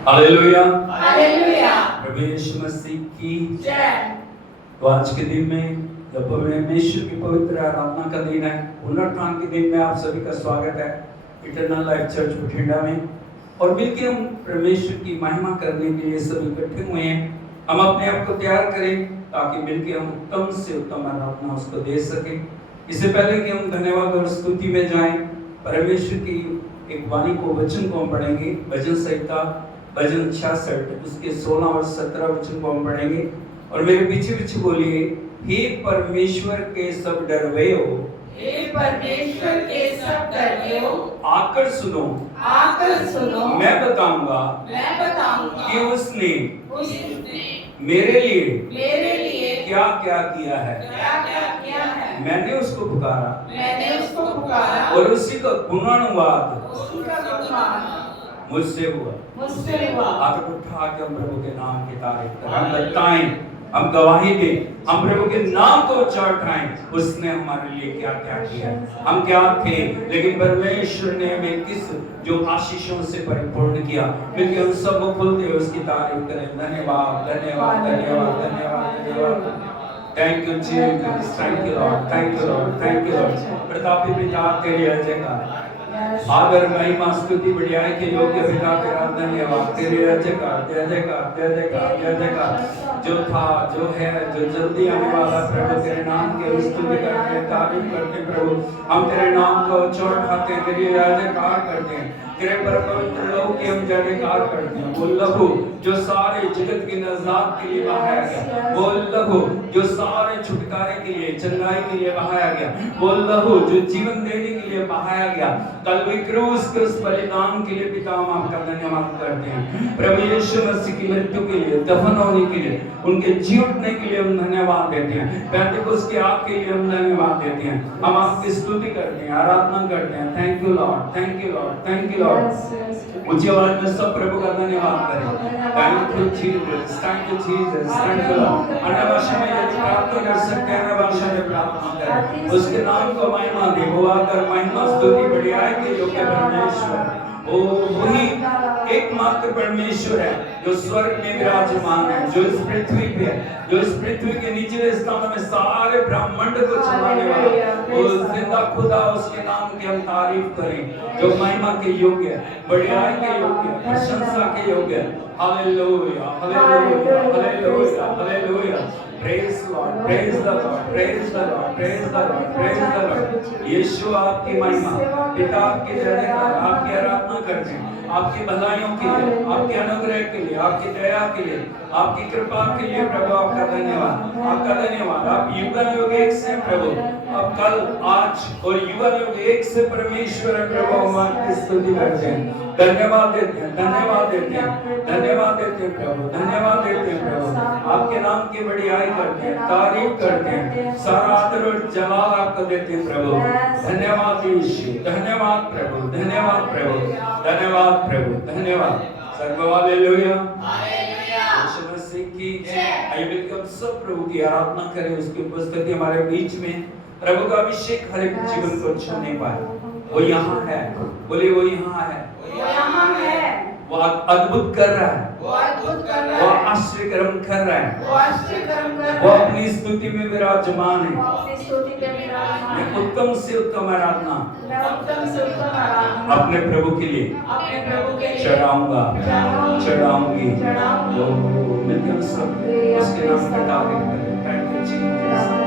Hallelujah, hallelujah, प्रभु यीशु मसीह की जय। तो आज के दिन में जब परमेश्वर की पवित्र आराधना का दिन है, पुनरुत्थान के दिन में आप सभी का स्वागत है इटर्नल लाइफ चर्च बठिंडा में। और मिलकर हम परमेश्वर की महिमा करने के लिए सभी इकट्ठे हुए हैं। हम अपने आप को तैयार करें ताकि मिलकर हम उत्तम से उत्तम आराधना उसको दे सकें। इससे पहले कि हम धन्यवाद और स्तुति में जाएं, परमेश्वर की एक वाणी को वचन को हम पढ़ेंगे। भजन संहिता भजन 66 उसके 16 और 17 वचन को हम पढ़ेंगे और मेरे पीछे पीछे बोलिए, हे परमेश्वर के सब डरवैयो, हे परमेश्वर के सब डरवैयो, आकर सुनो, आकर सुनो। मैं बताऊंगा कि उसने मेरे लिए क्या क्या किया है। मैंने उसको पुकारा और उसी का गुणानुवाद मुझसे हुआ। हाथ उठा के हम प्रभु के नाम की तारीफ करें, हम बताएं, हम गवाही दें, हम प्रभु के नाम को उच्चारें। उसने हमारे लिए क्या क्या किया। हम क्या थे, लेकिन परमेश्वर ने हमें किस जो आशीषों से परिपूर्ण किया। मिलकर हम सब खुलते उसकी तारीफ करें। धन्यवाद धन्यवाद धन्यवाद धन्यवाद धन्यवाद। Thank you Jesus, thank you Lord, thank you Lord, thank you Lord. प्रतापी पिता तेरी जयकार, आदर महिमा स्तुति बढ़ाई के योग्य पिता तेरा धन्यवाद। तेरी जयकार जय जयकार जय जयकार जय जयकार। जो था जो है जो जल्दी आने वाला प्रभु, तेरे नाम की स्तुति करते हैं, तारीफ करते हैं प्रभु। हम तेरे नाम को उच्चारते हैं, तेरी जयकार करते हैं, तेरे पर पवित्र लोग की हम जयकार करते हैं। वो लहू जो सारे जगत की नजात के लिए बहाया गया, वो लहू जो सारे छुटकारे के लिए चंगाई के लिए बहाया गया, वो लहू जो जीवन देने के लिए बहाया गया कल्वरी क्रूस के उस बलिदान के लिए पिता हम आपका धन्यवाद करते हैं। प्रभु यीशु मसीह की मृत्यु के लिए, दफन होने के लिए, उनके जी उठने के लिए हम धन्यवाद देते हैं। पेंटेकोस्त की आग के लिए हम धन्यवाद देते हैं। हम आपकी स्तुति करते हैं, आराधना करते हैं। Thank you Lord, thank you Lord, thank you Lord. ऊंची आवाज में सब प्रभु का धन्यवाद करें। Thank you Jesus, thank you Jesus, thank you Lord. अन्य भाषा में यदि प्रार्थना कर सकते हैं, अन्य भाषा में प्रार्थना करें, उसके नाम को महिमा दे। वो आकर महिमा स्तुति बढ़ाई के योग्य परमेश्वर, वो वही एकमात्र परमेश्वर है जो स्वर्ग में विराजमान है, जो इस पृथ्वी पे है, जो इस पृथ्वी के निचले स्थानों में सारे ब्रह्मांड को चलाने वाला वो जिंदा खुदा। उसके नाम की हम तारीफ करें जो महिमा के योग्य है, बढ़ाई के योग्य है, प्रशंसा के योग्य है। Hallelujah hallelujah hallelujah hallelujah. Praise Lord, praise the Lord, praise the Lord, praise the Lord, praise the Lord। यीशु आपकी महिमा, पिता आपकी जयकार, आपकी आराधना करते हैं, आपकी भलाइयों के लिए, आपके अनुग्रह के लिए, आपकी दया के लिए, आपकी कृपा के लिए प्रभु आपका धन्यवाद, आपका धन्यवाद। आप युगानुयुग एक से प्रभु, अब कल आज और युगानुयुग एक से परमेश्वर है प्रभु। हम आपकी स्तुति करते हैं, धन्यवाद देते हैं, धन्यवाद देते हैं, धन्यवाद देते हैं प्रभु, धन्यवाद देते हैं प्रभु। आपके नाम की बढ़ाई करते हैं, तारीफ करते हैं, सारा आदर और जलाल आपको देते हैं प्रभु। धन्यवाद यीशु, धन्यवाद प्रभु, धन्यवाद प्रभु, धन्यवाद प्रभु, धन्यवाद। सर्व हालेलुया यीशु मसीह की जय। आइए मिलकर सब प्रभु की आराधना करें, उसकी उपस्थिति हमारे बीच में। प्रभु का अभिषेक हर एक जीवन को छूने पाए। वो यहाँ है, बोले वो यहाँ है, वो यहाँ है, वो अद्भुत कर रहा है, वो अद्भुत कर रहा वो है, आश्चर्य कर्म कर रहा है, वो आश्चर्य कर्म कर वो रहा है, अपनी स्तुति में विराजमान है। अपनी स्तुति में विराजमान है। मैं उत्तम से उत्तम आराधना मैं उत्तम से उत्तम आराधना अपने प्रभु के लिए अपने प्रभु के लिए चढ़ाऊंगा, चढ़ाऊंगी। चढ़ाऊंगी। ओ मिलकर हम सब उसके नाम का तारीफ करें। Thank you Jesus.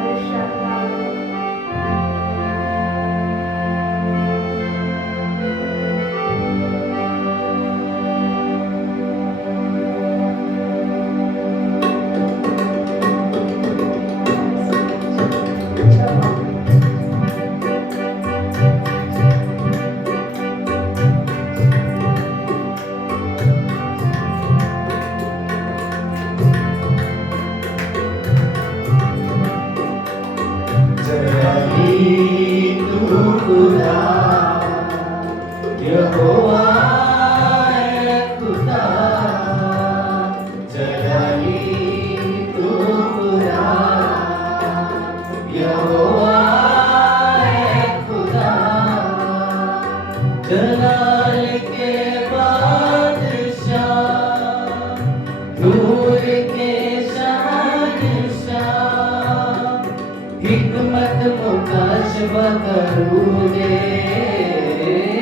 मुकाशवा करूँ दे,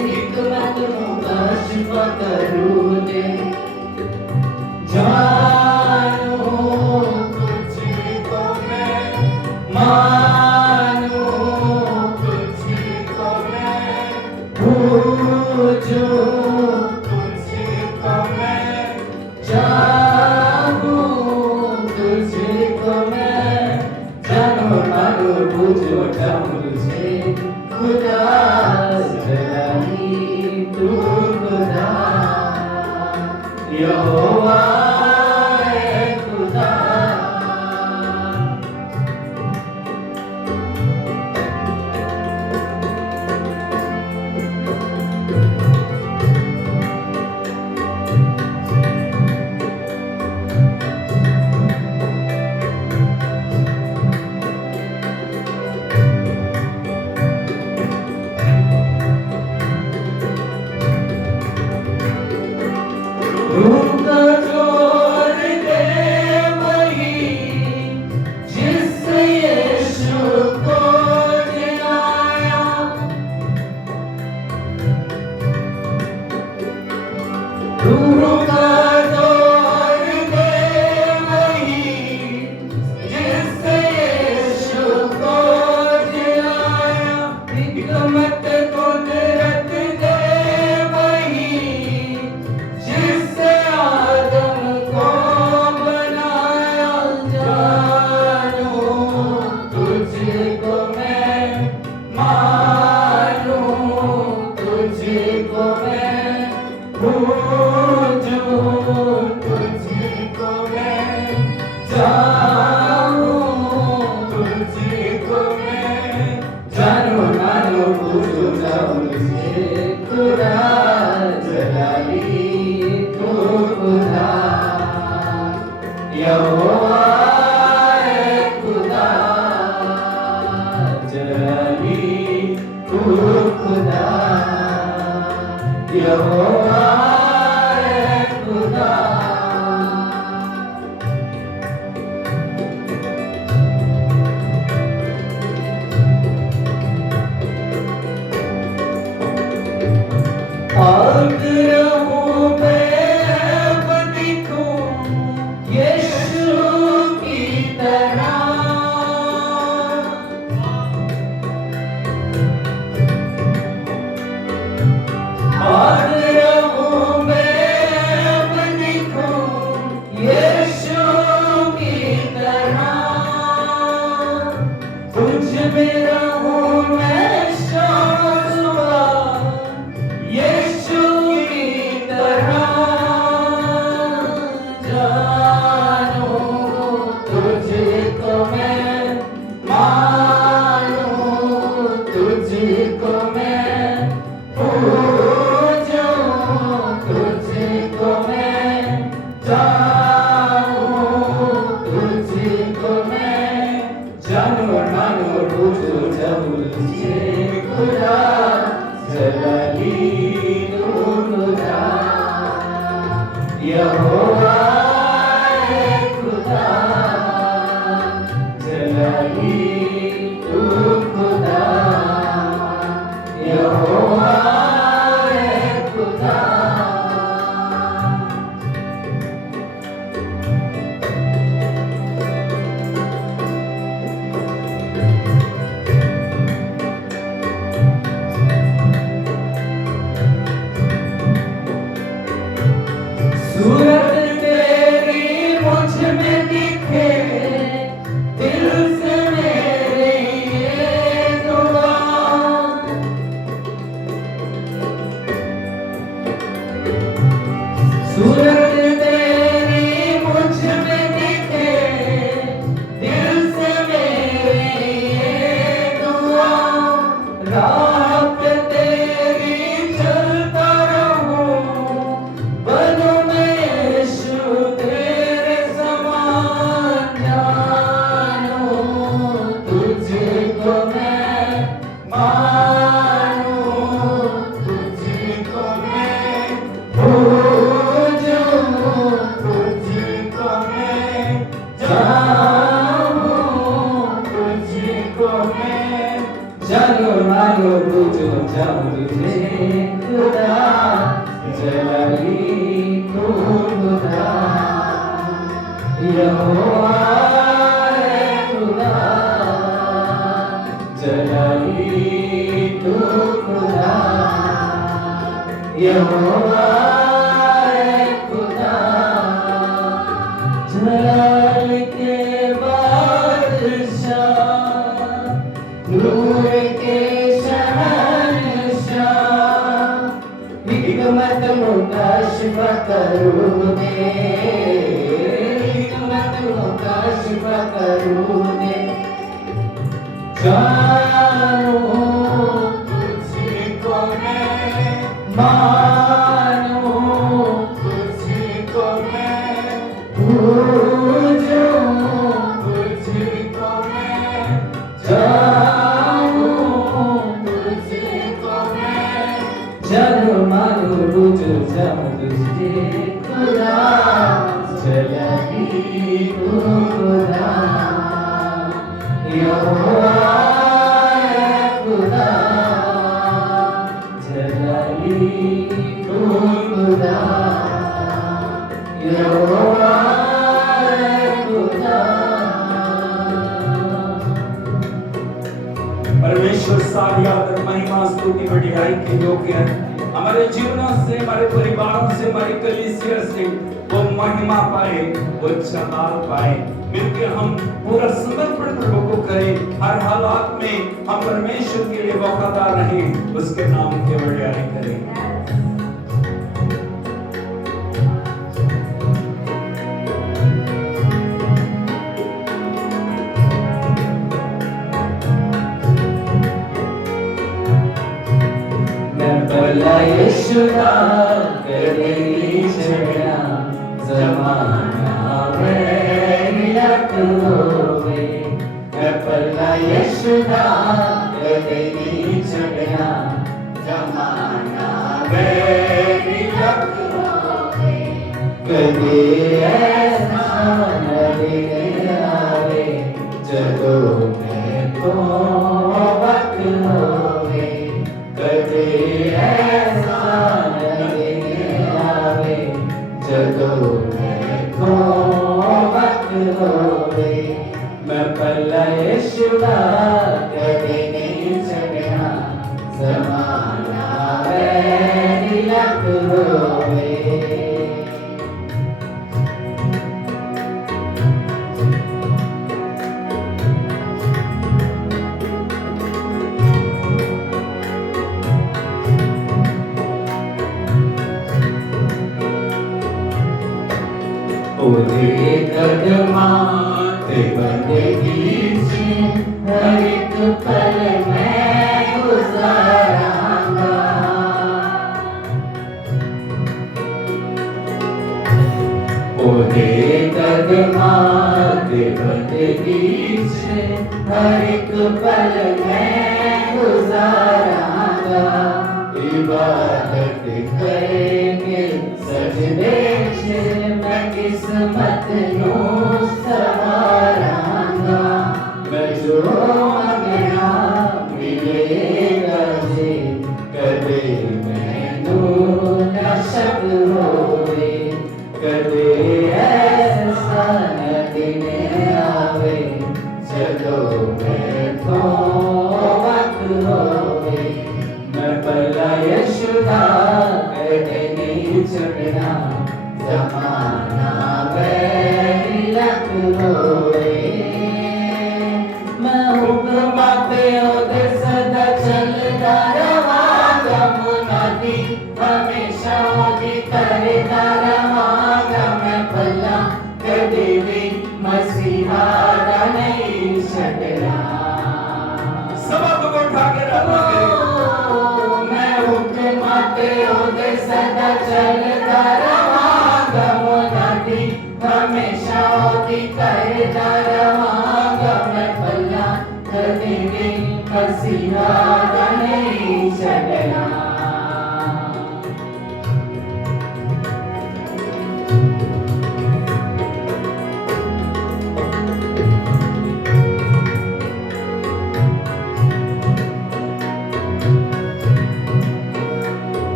हिकमत मुकाशवा करूँ दे, जानूं तुझको मैं, मानूं तुझको मैं, पूजूं तुझको मैं, जानूं तुझको मैं, जानूं मानूं पूजूं जाऊं तुझे, खुदा जलाली तू खुदा, यहोवा है खुदा। रूप जोर दे वही जिससे यीशु को जिलाया, रूप जोर दे वही जिससे यीशु को जिलाया, हिकमत कुदरत दे वही जिससे आदम को बनाया, जानूं तुझको मैं, मानूं तुझको मैं, पूजूं तुझको मैं, जानूं तुझको मैं, जानूं मानूं पूजूं जाऊं तुझे, खुदा जलाली तू खुदा, यहोवा है खुदा, जलाली तू खुदा, यहोवा है खुदा। रहूं मैं अब दिखूं यीशु की तरह, और रहूं मैं अब दिखूं यीशु की तरह, तुझ में रहूं मैं शाम सुबह यीशु की तरह, जानूं तुझको मैं, मानूं तुझको मैं, पूजूं तुझको मैं, जानूं तुझको मैं, जानूं मानूं पूजूं जाऊं तुझे, खुदा जलाली तू खुदा, यहोवा है खुदा, जलाली तू खुदा, यहोवा है खुदा। सूरत तेरी मुझ में दिखे, दिल से मेरी ये दुआ, सूरत तेरी मुझ में दिखे, दिल से मेरी ये दुआ, राह पे तेरी चलता रहूं, बनूं मैं यीशु तेरे समान, जानूं तुझको मैं, मानूं तुझको मैं, पूजूं जलाली तू खुदा यहोवा है खुदा जलाली तू खुदा यहोवा है खुदा जलाल के बादशाह नूर के शहंशाह हिकमत मुकाशिफ करूँ दे हिकमत मुकाशिफ करूँ दे जानू तुझको मैं मानू तुझको मैं पूजूं तुझको मैं जानू तुझको मैं जब मानू रुझ जाऊं तुझे खुदा जलाली तू खुदा यहोवा है खुदा जलाली तू खुदा यहोवा है खुदा परमेश्वर सारी आदर महिमा स्तुति बढ़ाई के योग्य है। हमारे जीवनों से हमारे परिवारों से हमारी कलीसिया से वो महिमा पाए वो जलाल पाए मिलकर हम पूरा समर्पण प्रभु को करें। हर हालात में हम परमेश्वर के लिए वफादार रहें उसके नाम की बढ़ाई करें। भला यीशुदा करेगी छड़ा ज़माना वैरियत होवे भला यीशुदा करेगी छड़ा ज़माना वैरियत होवे कदे ऐसा दिन आवे जदों मैं तो वक्त होवे कदे ऐसा दिन आवे जदों मैं तो वक्त होवे मैं भला यीशुदा कदे नहीं छड़ना ज़माना वैरियत होवे ओदे कदमा ते बंदगी से हर एक पल मैं गुजारांगा ओदे कदमा ते बंदगी से हर एक पल मैं गुजारांगा इबादत करेंगे सजदे से मैं किस्मत नू सवारांगा मैं जो मंगना मिलेगा जी कदे मैनू ना शक होवे कदे ऐसा दिन आवे जदों मैं तो वक्त होवे मैं भला यीशुदा कदे नहीं छड़ना ज़माना वैरियत होवे मैं हुक्म पे ओदे सदा चलदा रहांगा मुनादी हमेशा ओदी करदा रहांगा मैं भला कदे भी मसीहा दा नहीं छड़ना सब को उठा के रखा मैं हुक्म पे ओदे सदा चलदा रहांगा मुनादी हमेशा ओदी करदा रहांगा मैं भला कदे भी मसीहा दा नहीं छड़ना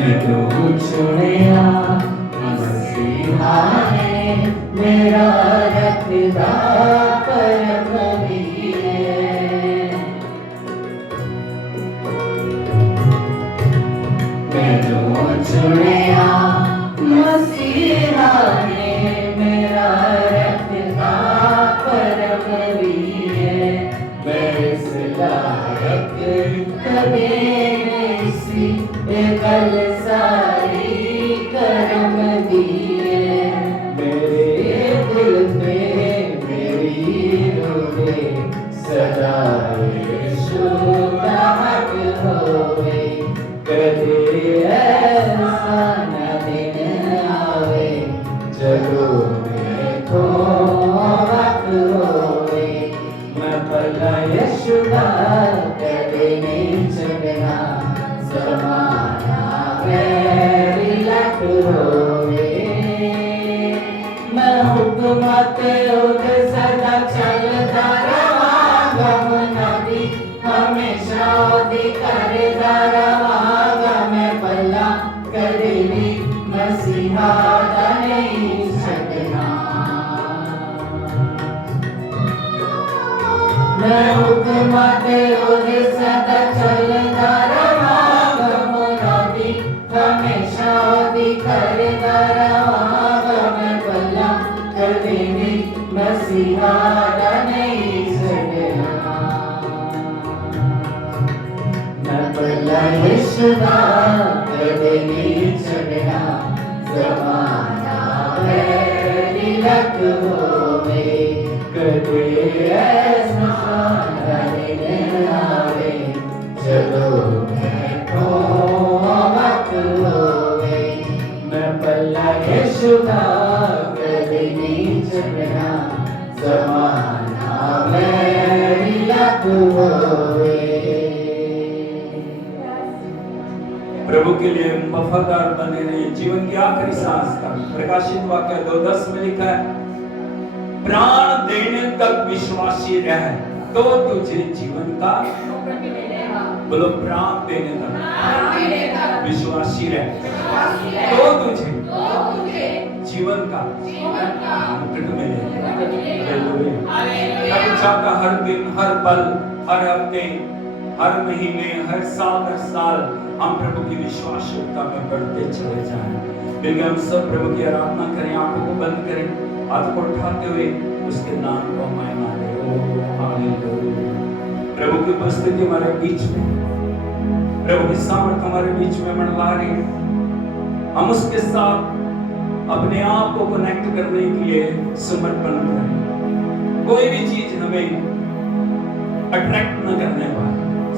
मैनू चुनिया मसीहा ने मेरा रखदा परम भी है मैनू चुनिया मसीहा ने मेरा रखदा परम भी है मैं इस लायक कभी नहीं सी ये गल सारी करम दी है मेरे दिल पे मेरी रोवे सदा यीशु का हक होवे कदे ऐसा न दिन आवे जब मेरे वक्त होवे मैं भला यीशु का कदे नहीं छड़ना ज़माना मेरी लट होवे मैं हुकूमत उधर सदा चलता रहांगा मुनादी हमेशा ओदी करदा रहांगा मैं भला कदे भी मसीहा दा नहीं छड़ना मैं हुकूमत उधर सदा चलता रहांगा मुनादी हमेशा ओदी करदा रहांगा मैं भला कदे भी मसीहा दा नहीं छड़ना मैं भला यीशु दा कदे नहीं छड़ना ज़माना मेरी लट होवे कदे ऐसा दिन आवे चलो मैं वक्त होवे मैं भला यीशु दा कदे नहीं छड़ना ज़माना मेरी लट होवे प्रभु के लिए वफादार बने रहिए जीवन की आखिरी सांस तक। प्रकाशित वाक्य 2:10 में लिखा है प्राण देने तक विश्वासी रह तो तुझे जीवन का बोलो प्राण देने तक विश्वासी रह तो तुझे जीवन का मुकुट मिलेगा का हर दिन हर पल हर हफ्ते हर महीने हर साल हम प्रभु की विश्वासयोग्यता में बढ़ते चले जाएं। बिल्कुल हम सब प्रभु की आराधना करें आंखों को बंद करें हाथ को उठाते हुए उसके नाम को महिमा दें। ओ हालेलुया प्रभु की उपस्थिति हमारे बीच में प्रभु की सामर्थ हमारे बीच में मंडला रही है। हम उसके साथ अपने आप को कनेक्ट करने के लिए समर्पण करें। कोई भी चीज हमें अट्रैक्ट न करने पाए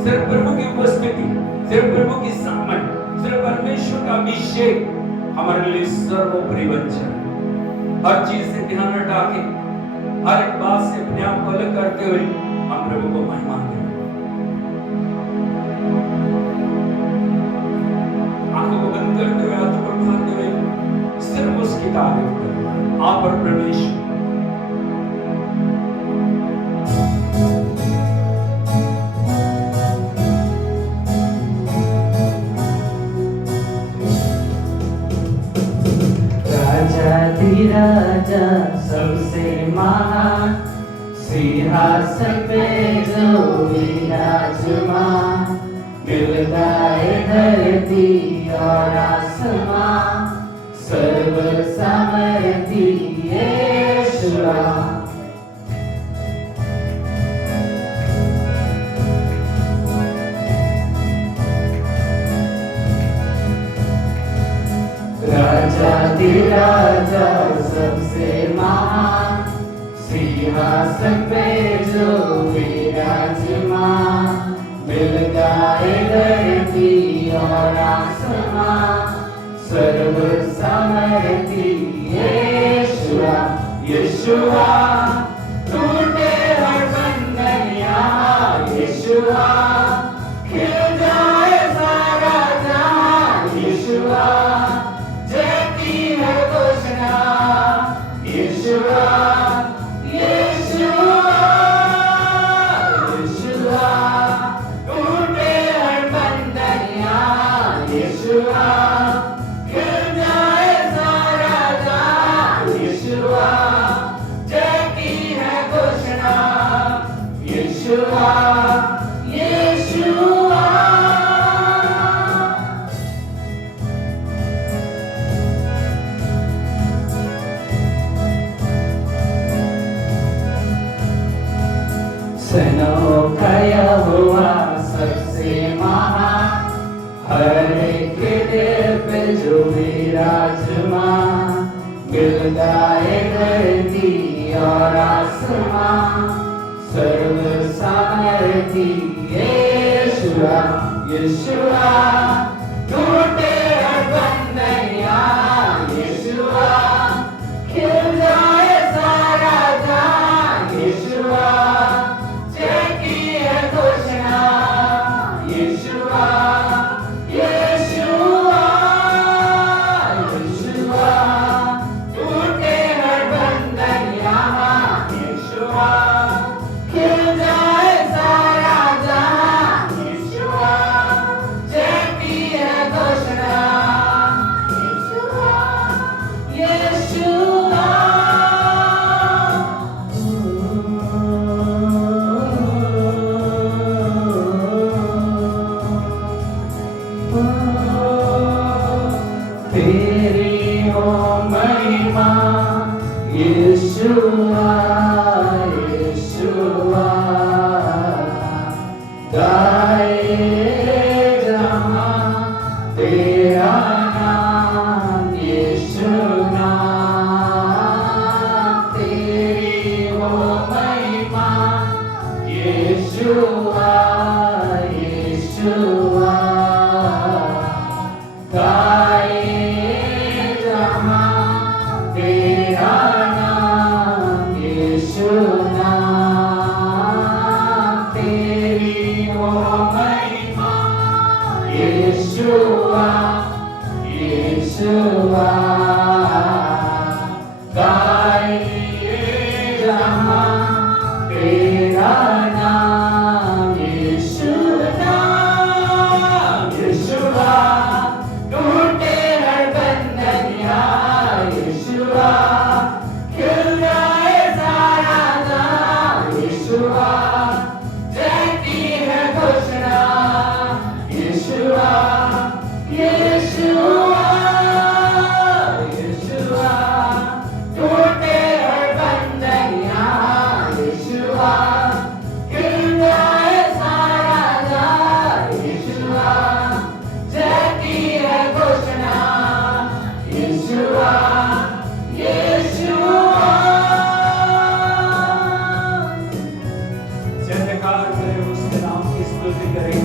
सिर्फ प्रभु की उपस्थिति सिर्फ प्रभु की सामर्थ सिर्फ परमेश्वर का अभिषेक हमारे लिए सर्वोपरि बन जाए। हर चीज से ध्यान हटा के हर एक बात से अपने आप को अलग करते हुए हम प्रभु को महिमा दें। आंखों को बंद करते हुए हाथों को उठाते हुए सिर्फ उसकी तारीफ करें। आप और परमेश्वर राजा सबसे महान सिंहासन पे जो विराजमान मिल गए धरती और आसमां सर्व सामर्थी यीशुआ राजा सबसे महान सिंहासन पे जो विराजमान मिल गए धरती और आसमां सर्व सामर्थी यीशुआ यीशुआ टूटे हर बंधन यहाँ यीशुआ खिल जाए सारा जहां यीशुआ Yeshua, Yeshua, Yeshua, टूटे हर बंधन यहाँ Yeshua अनोखा यहोवा सबसे महान, हर एक दिल पे जो विराजमान, मिलता है धरती और आसमान, सर्व सामर्थी यीशुआ यीशुआ, टूटे हर बंधनिया यीशुआ, खिल जाए सारा जहां यीशुआ, जय की है घोषणा यीशुआ यीशुआ यीशुआ, टूटे हर बंधन यहाँ यीशुआ, खिल जाए सारा जहां यीशुआ, जय की है घोषणा यीशुआ तेरी हो महिमा यीशुआ यीशुआ, गाए जहां तेरा नाम यीशु नाम, तेरी हो महिमा यीशुआ यीशुआ, गाए जहां तेरा नाम यीशु नाम, तेरी हो महिमा यीशुआ यीशुआ, गाए जहां तेरा नाम यीशु नाम यीशुआ, टूटे हर बंधन यहाँ यीशुआ, खिल जाए सारा जहां यीशुआ, जय की है घोषणा यीशुआ यीशुआ यीशुआ, टूटे हर बंधन यहाँ यीशुआ, खिल जाए सारा जहां यीशुआ, जय की है घोषणा यीशुआ यीशुआ। जयकार करें, उसके नाम की स्तुति करें।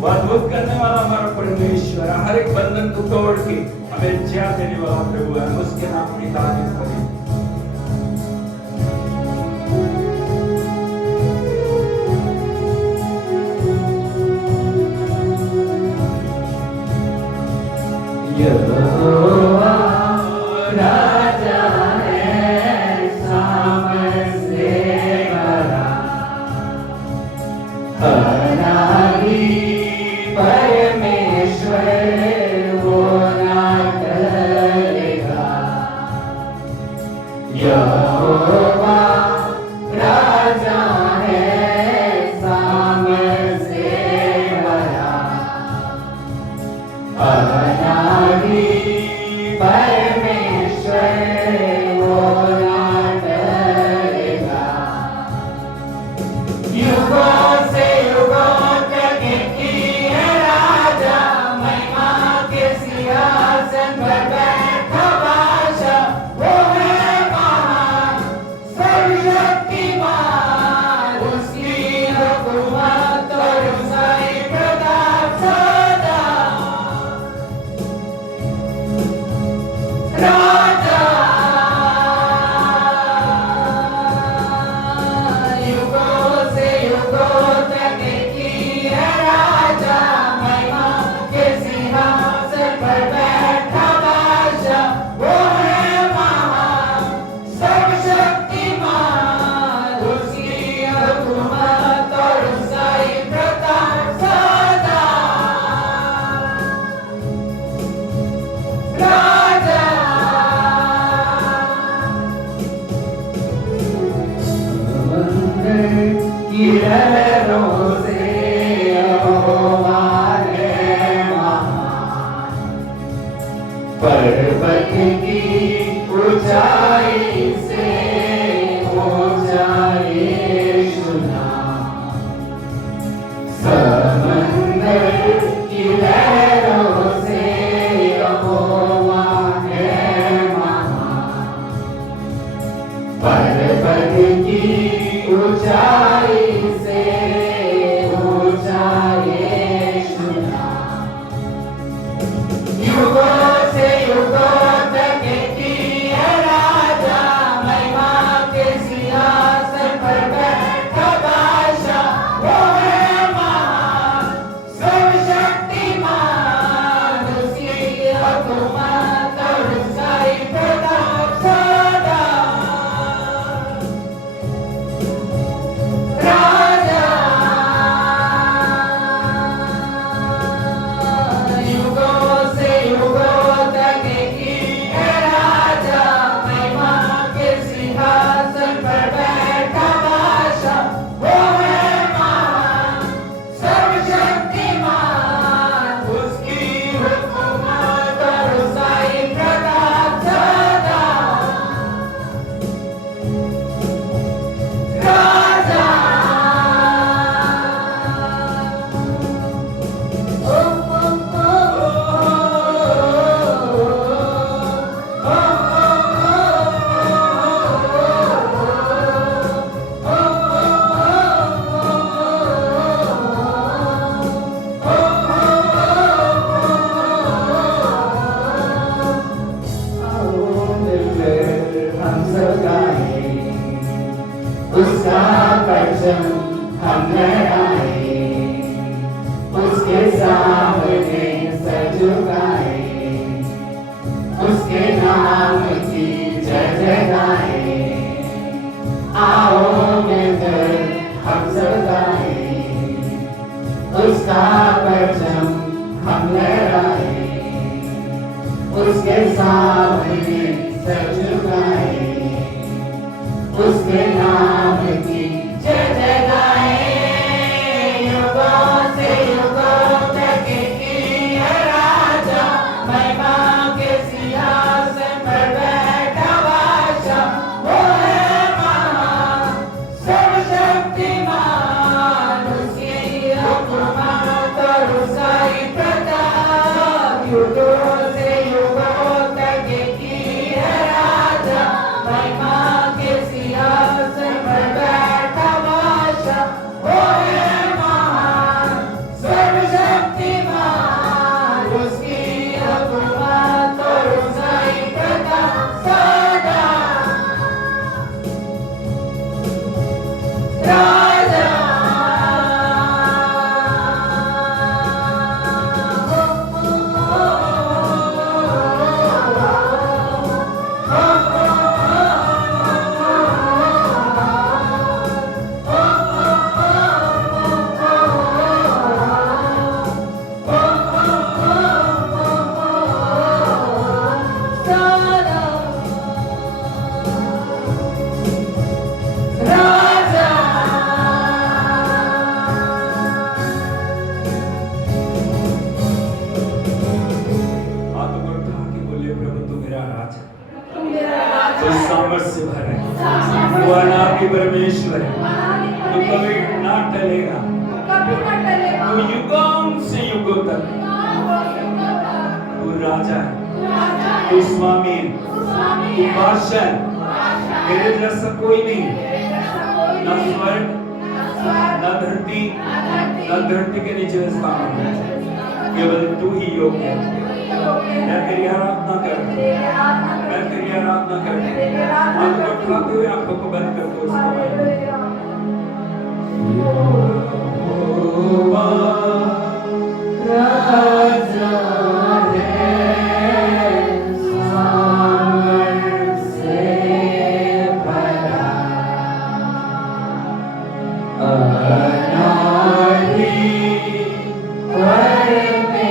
वो अद्भुत करने वाला हमारा परमेश्वर, हर एक बंधन को तोड़ के हमें जय देने वाला प्रभु है, उसके नाम की तारीफ करें। यहोवा राजा है सामर्थ से भरा, अनादि परमेश्वर वो ना टलेगा। यहोवा राजा है सामर्थ से भरा, अनादि परमेश्वर वो ना टलेगा। युगों से युगों तक की है राजा, महिमा के सिंहासन पर बैठा बादशाह, वो है महान सर्वशक्तिमान, उसकी हुकूमत और उसकी प्रताप सदा। राजा युगों से युगों तक की है राजा, महिमा के सिंहासन पर बैठा बादशाह, वो है महान सर्वशक्तिमान, उसकी हुकूमत और उसकी प्रताप सदा। राजा समंदर की लहरों से यहोवा है महान, पर्वत की ऊंचाई से ऊंचा यीशु आशा परचम हम लहराए, उसके सामने सर झुकाए, उसके नाम की जय जय गाए। युगों से युगों तक की है राजा, महिमा के सिंहासन पर बैठा बादशाह। वो है महान सर्वशक्तिमान, उसकी हुकूमत और उसका ही प्रताप। युगों से युगों तक की है राजा, महिमा के सिंहासन पर बैठा बादशाह। वो है महान सर्वशक्तिमान, उसकी हुकूमत और उसका ही प्रताप सदा। राजा हाथों को उठा के बोलिए, प्रभु तू मेरा राजा, तू सामर्थ से भर है, तू अनादि परमेश्वर है, तू कभी ना टलेगा, तू युगों से युगों तक तू राजा है, तू स्वामी है, तू बादशाह है। मेरे जैसा कोई नहीं, ना स्वर्ग ना धरती ना धरती के नीचे स्थान है, केवल तू ही योग्य है। मैं तेरी आराधना कर, मैं तेरी आराधना कर। हाथ को उठाते हुए आंखों को बंद कर दो। राजा है सामर्थ से भरा, अनादि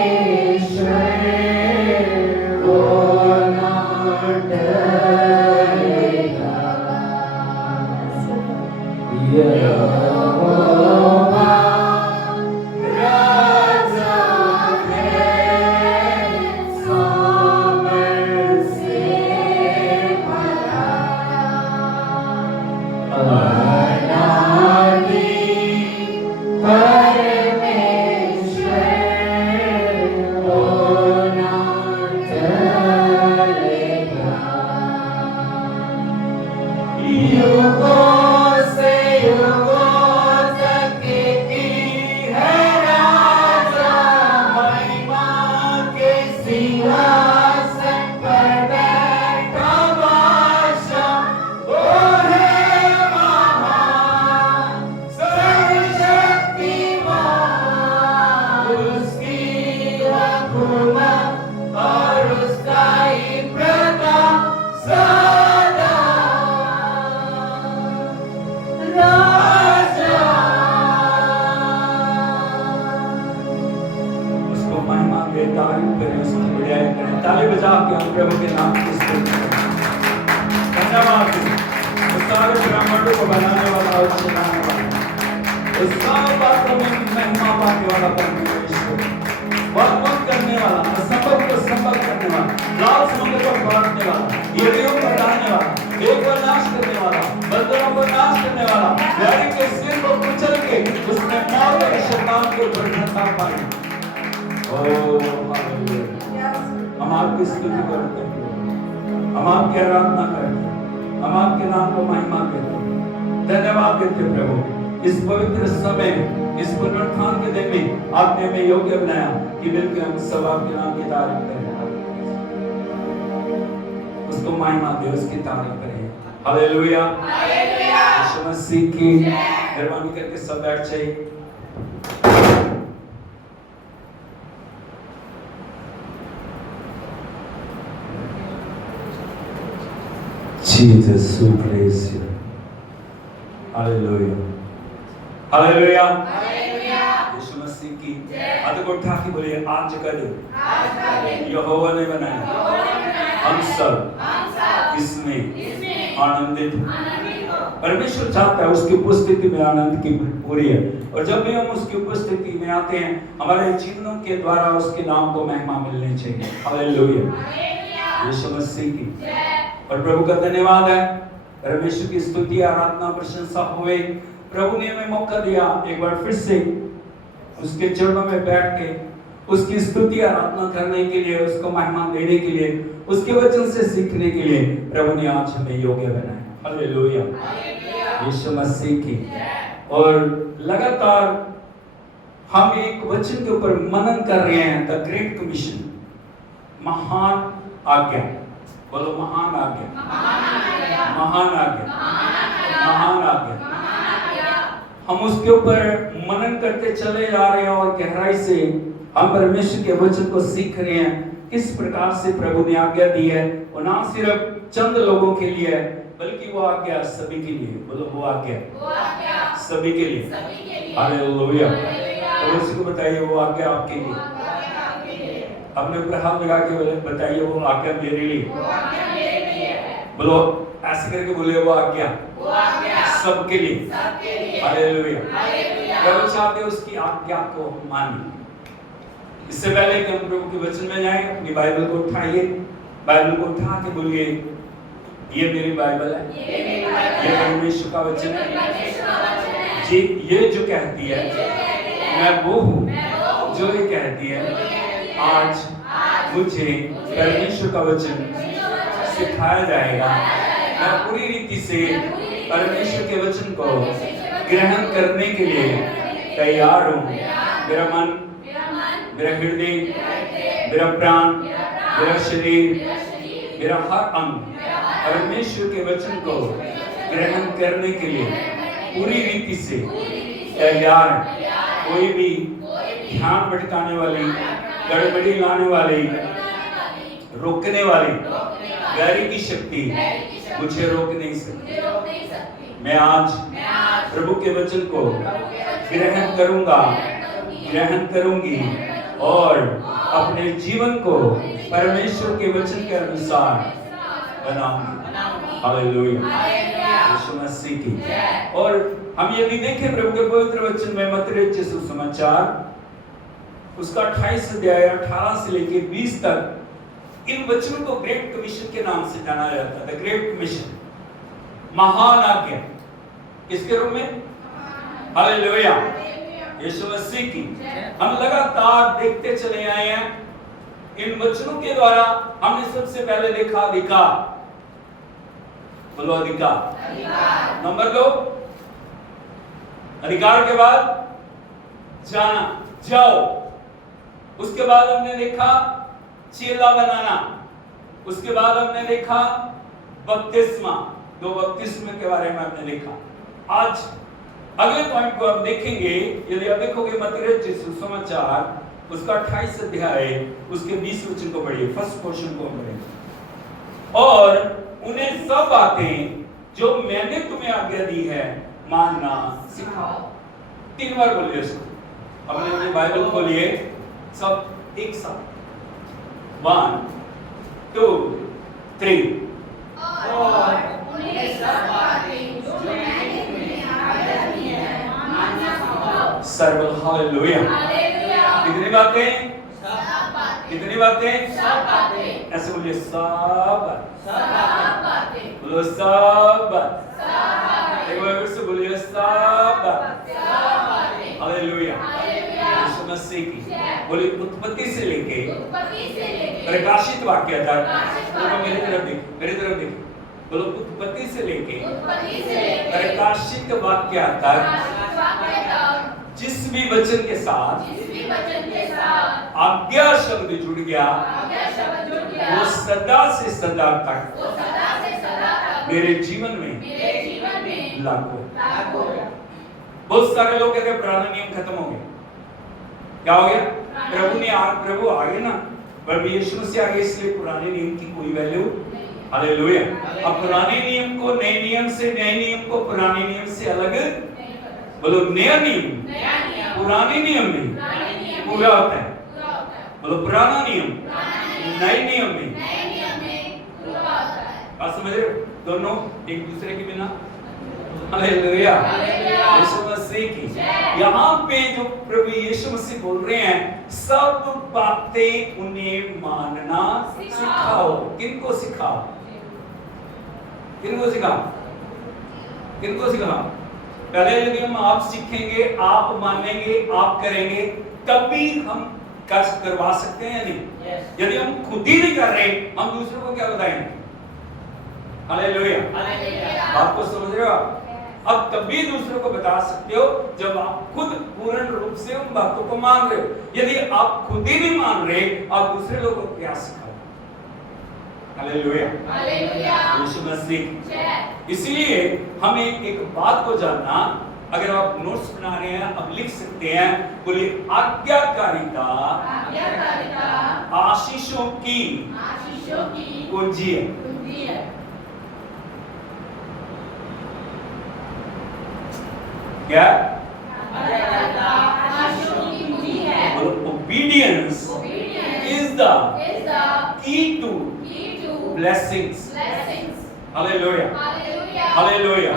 परमेश्वर, वो ना डरेगा। यहोवा राजा है सामर्थ से भरा, अनादि परमेश्वर, वो ना डरेगा। युगों से युगों तक की है राजा, महिमा के सिंहासन पर बैठा बादशाह। वो है महान सर्वशक्तिमान, उसकी हुकूमत और उसका ही प्रताप सदा। राजा उसको महिमा दे, तारीफ करें, उसकी बड़ाई करें, ताली बजा के हम प्रभु के नाम की स्तुति करें। धन्यवाद उस सारे ब्रह्मांडों को बनाने वाला और चलाने वाला, उस सारी बातों में महिमा पाने वाला परमेश्वर, वर्तमान करने वाला, असंभव को संभव करने वाला, लाल समुद्र को बांटने वाला, यदियों को हटाने वाला, एक को नाश करने वाला, बंदरों को नाश करने वाला, यानी के सिर को कुचल के उसने मौत और शैतान को बढ़ता पाया। ओ हालेलुया, हम आपकी स्तुति करते हैं, हम आपकी आराधना करते हैं, हम आपके नाम को महिमा देते हैं, धन्यवाद देते हैं प्रभु। इस पवित्र समय, इस पुनरुत्थान के दिन में आपने हमें योग्य बनाया कि मिलकर हम सब आपके नाम की तारीफ करें, उसको महिमा दे, उसकी तारीफ करें। Hallelujah, hallelujah. यीशु मसीह की मेहरबानी करके सब बैठ जाइए। Jesus, we praise you. Hallelujah. Hallelujah. Hallelujah. Yeshu Masih की हाथ को उठा के बोलिए आज का दिन यहोवा ने बनाया, हम सब इसमें आनंदित हो। परमेश्वर चाहता है उसकी उपस्थिति में आनंद की पूरी है, और जब भी हम उसकी उपस्थिति में आते हैं हमारे जीवनों के द्वारा उसके नाम को महिमा मिलनी चाहिए। हालेलुया, यीशु मसीह की। और प्रभु का धन्यवाद है, परमेश्वर की स्तुति आराधना प्रशंसा होवे। प्रभु ने हमें मौका दिया एक बार फिर से उसके चरणों में बैठ के उसकी स्तुति आराधना करने के लिए, उसको महिमा देने के लिए, उसके वचन से सीखने के लिए प्रभु ने आज हमें योग्य बनाया। हालेलुया, यीशु मसीह की। और लगातार हम एक वचन के ऊपर मनन कर रहे हैं, द ग्रेट कमीशन, महान आज्ञा। बोलो महान आज्ञा, महान आज्ञा, महान आज्ञा। हम उसके ऊपर मनन करते चले जा रहे हैं और गहराई से हम परमेश्वर के वचन को सीख रहे हैं, किस प्रकार से प्रभु ने आज्ञा दी है। और ना सिर्फ चंद लोगों के लिए है, बल्कि वो आज्ञा सभी के लिए। बोलो वो आज्ञा सभी के लिए। हालेलुया। और उसी को बताइए वो आज्ञा आपके लिए। अपने ऊपर हाथ लगा के बताइए वो आज्ञा मेरे लिए। बोलो ऐसे करके बोले वो आज्ञा सबके लिए। हालेलुया। प्रभु चाहते हैं उसकी आज्ञा को मानिए। इससे पहले कि हम प्रभु के वचन में जाएं, अपनी बाइबल को उठाइए, बाइबल को उठा के बोलिए ये मेरी बाइबल है, ये परमेश्वर का वचन है जी। ये जो कहती है मैं वो हूँ जो ये कहती है। आज मुझे परमेश्वर का वचन सिखाया जाएगा। मैं पूरी रीति से परमेश्वर के वचन को ग्रहण करने के लिए तैयार हूँ। मेरा मन, मेरा हृदय, मेरा प्राण, मेरा शरीर, मेरा हर अंग परमेश्वर के वचन को ग्रहण करने के लिए पूरी रीति से तैयार है। कोई भी ध्यान भटकाने वाली, गड़बड़ी लाने वाली, रोकने वाली गैरी की शक्ति मुझे रोक नहीं सकती। मैं आज प्रभु के वचन को ग्रहण करूंगा, ग्रहण करूंगी और अपने जीवन को परमेश्वर के वचन के अनुसार बनाऊंगी। हालेलुया, यीशु मसीह की। और हम यदि देखें प्रभु के पवित्र वचन में मत्ती रचित सुसमाचार उसका 28 अध्याय 18 से लेकर 20 तक, इन वचनों को ग्रेट कमीशन के नाम से जाना जाता है। द ग्रेट कमीशन, महान आज्ञा, किसके रूप में? हालेलुया, यीशु मसीह की। हम लगातार देखते चले आए हैं। इन वचनों के द्वारा हमने सबसे पहले देखा अधिकार। बोलो अधिकार। नंबर 2, अधिकार के बाद जाना, जाओ। उसके बाद हमने देखा चेला बनाना। उसके बाद हमने देखा बपतिस्मा, 2 बपतिस्मे के बारे में हमने देखा। आज अगले पॉइंट को हम देखेंगे। यदि आप देखोगे मत्ती रचित सुसमाचार उसका 28 अध्याय उसके 20 वचन को पढ़िए, फर्स्ट पोर्शन को पढ़िए। और उन्हें सब बातें जो मैंने तुम्हें आज्ञा दी है मानना सिखाओ। 3 बार बोलिए इसको। अपने बाइबल खोलिए सब एक साथ। 1 2 3। और उन्हें सब बातें जो मैंने तुम्हें आज्ञा दी है मानना सिखाओ। सर्व हालेलुया। कितनी बातें? सब बातें। कितनी बातें? सब बातें। ऐसे बोलिए सब। सब बातें। बोलो सब। सब बातें। एक बार फिर से बोलिए सब। सब बातें। हालेलुया, यीशु मसीह की। बोलिए उत्पत्ति से लेके प्रकाशित वाक्य तक। बोलो मेरी तरफ देख, मेरी तरफ देख। बोलो उत्पत्ति से लेके प्रकाशित वाक्य तक जिस भी वचन के साथ आज्ञा शब्द जुड़ गया वो सदा से सदा तक मेरे जीवन में लागू। बहुत सारे लोग कहते हैं पुराना नियम खत्म हो गया। क्या हो गया? प्रभु आ गए ना, प्रभु यीशु मसीह आ गए, इसलिए पुराने नियम की कोई वैल्यू। हालेलुया। अब पुराने नियम को नए नियम से, नए नियम को पुराने नियम से अलग। बोलो नया नियम पुराने नियम में, पूरा होता है। मतलब पुराना नियम नए नियम में बात समझ रहे हो? दोनों एक दूसरे के बिना। हालेलुया, यीशु मसीह की। यहाँ पे जो प्रभु यीशु मसीह बोल रहे हैं, सब बातें उन्हें मानना सिखाओ। किनको सिखाओ? किनको सिखाओ? किनको सिखाओ? पहले यदि हम आप सीखेंगे, आप मानेंगे, आप करेंगे, तभी हम कष्ट करवा सकते हैं या नहीं? यदि हम खुद ही नहीं कर रहे, हम दूसरों को क्या बताएंगे? हालेलुया, बात को समझ रहे हो आप? अब तभी दूसरों को बता सकते हो जब आप खुद पूर्ण रूप से उन बातों को मान रहे हो। यदि आप खुद ही नहीं मान रहे, आप दूसरे लोगों को क्या सिखाओ? हालेलुया, यीशु मसीह। इसलिए हमें एक बात को जानना, अगर आप नोट्स बना रहे हैं, अब लिख सकते हैं, बोलिए आज्ञाकारिता आशीषों की कुंजी है। क्या? Obedience is the key to blessings. Hallelujah. Hallelujah.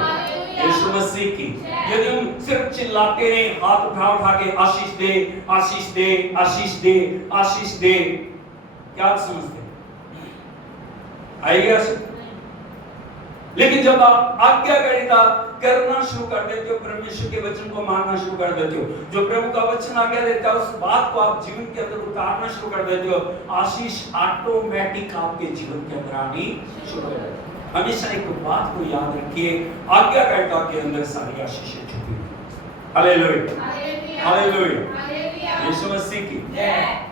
यीशु मसीह की। यदि हम सिर्फ चिल्लाते रहे, हाथ उठा के आशीष दे, आशीष दे, आशीष दे, आशीष दे, क्या आप समझते हैं? आएगी आशीष? लेकिन जब आप आज्ञाकारिता करना शुरू कर देते हो, परमेश्वर के वचन को मानना शुरू कर देते हो, जो प्रभु का वचन आज्ञा देता है उस बात को आप जीवन के अंदर उतारना शुरू कर देते हो, आशीष ऑटोमेटिक आपके जीवन के अंदर आनी शुरू हो जाती है। हमेशा एक बात को याद रखिए, आज्ञाकारिता के अंदर सारी आशीषें छुपी हुई हैं। हालेलुया, हालेलुया, यीशु मसीह की।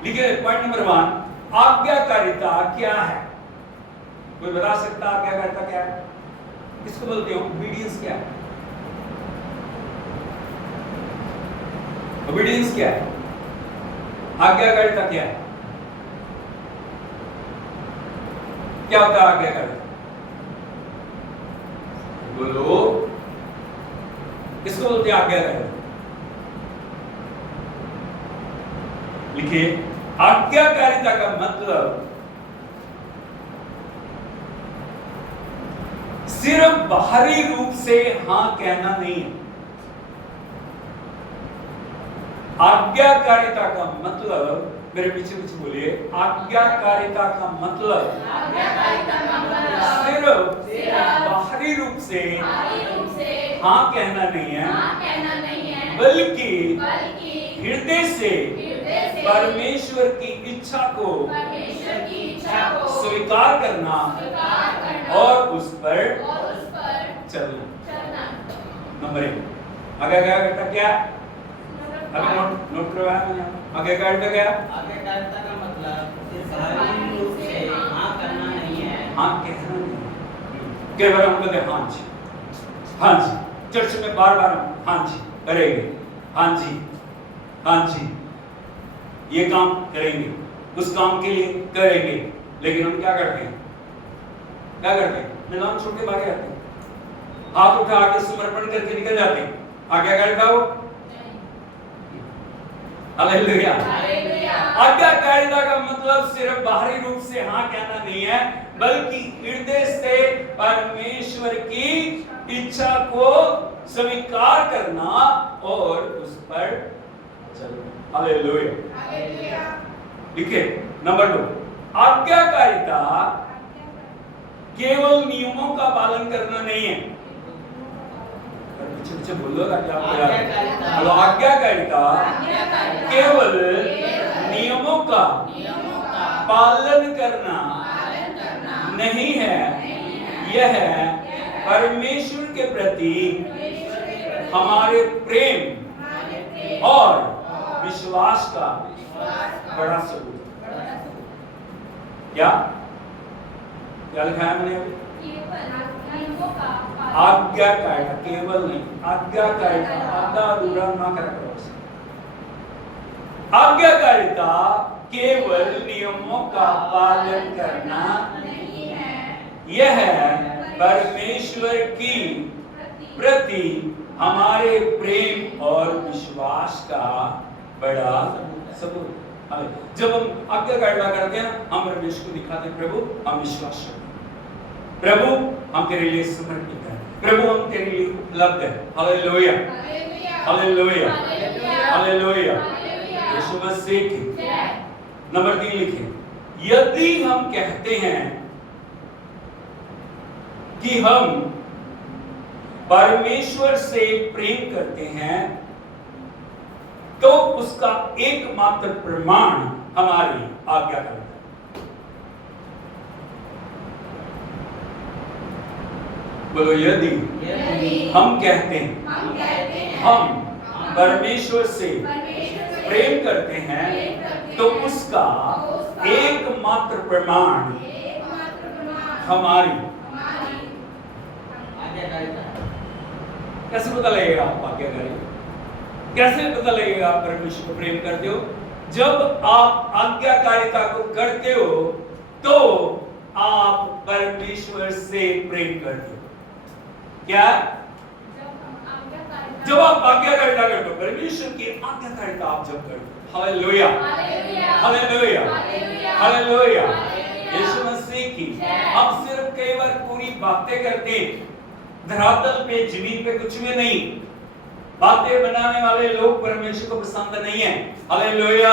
लिखिए पॉइंट नंबर 1, आज्ञाकारिता क्या है? कोई बता सकता है आज्ञाकारिता क्या है? किसको बोलते हो? ओबीडियंस क्या है? ओबीडियंस क्या है? आज्ञाकारिता क्या है? क्या होता है आज्ञाकारिता? बोलो, किसको बोलते हैं आज्ञाकारिता? लिखिए, आज्ञाकारिता का मतलब सिर्फ बाहरी रूप से हां कहना नहीं है। आज्ञाकारिता का मतलब, मेरे पीछे पीछे बोलिए, आज्ञाकारिता का मतलब सिर्फ बाहरी रूप से हाँ कहना नहीं है, बल्कि हृदय से परमेश्वर की इच्छा को स्वीकार करना और उस पर चलना। नंबर 1 आज्ञाकारिता क्या? अभी नोट करवाया मैंने। आज्ञाकारिता क्या? आज्ञाकारिता का मतलब सिर्फ बाहरी रूप से हाँ करना नहीं है। हाँ कहना नहीं। कई बार हम कहते हैं हाँ जी, हाँ जी। चर्च में बार-बार हाँ जी करेंगे, हाँ जी, हाँ जी, ये काम करेंगे, उस काम के लिए करेंगे, लेकिन हम क्या करते हैं? क्या करते हैं? मैदान छोड़ के भागे जाते हैं, हाथ उठा के समर्पण करके निकल जाते हैं। आज्ञाकारिता हो? हालेलुया। आज्ञाकारिता का मतलब सिर्फ बाहरी रूप से हाँ कहना नहीं है, बल्कि हृदय से परमेश्वर की इच्छा को स्वीकार करना और उस पर चलना। हालेलुया। देखिए नंबर 2, आज्ञाकारिता केवल नियमों का पालन करना नहीं है। पीछे बोलो ताकि आपको आज्ञाकारिता केवल नियमों का पालन करना नहीं है, यह परमेश्वर के प्रति हमारे प्रेम और विश्वास का बड़ा सबूत। क्या क्या लिखा है मैंने अभी? आज्ञाकारिता केवल नहीं, आज्ञाकारिता आधा अधूरा ना करा करो। आज्ञाकारिता केवल नियमों का पालन करना नहीं है, यह परमेश्वर की प्रति हमारे प्रेम और विश्वास का बड़ा सबूत। जब हम आज्ञाकारिता करते हैं हम परमेश्वर को दिखाते हैं, प्रभु हम विश्वास करते हैं, प्रभु हम तेरे लिए समर्पित हैं, प्रभु हम तेरे लिए उपलब्ध हैं। Hallelujah hallelujah hallelujah. Yeshu Masih की। नंबर 3 लिखें, यदि हम कहते हैं कि हम परमेश्वर से प्रेम करते हैं तो उसका एकमात्र प्रमाण हमारी आज्ञा करता है। बोलो, यदि हम कहते हैं हम परमेश्वर से प्रेम करते हैं तो उसका एकमात्र प्रमाण हमारी कैसे पता लगेगा आप आज्ञाकारी? कैसे पता लगेगा आप परमेश्वर को प्रेम करते हो? जब आप आज्ञाकारिता को करते हो तो आप परमेश्वर से प्रेम करते हो। क्या? जब आप आज्ञाकारिता करते हो, परमेश्वर की आज्ञाकारिता आप जब करते हो। Hallelujah hallelujah hallelujah. Yeshu Masih की। हम सिर्फ कई बार पूरी बातें करते हैं, धरातल पे जमीन पे कुछ भी नहीं। बातें बनाने वाले लोग परमेश्वर को पसंद नहीं है। हालेलुया।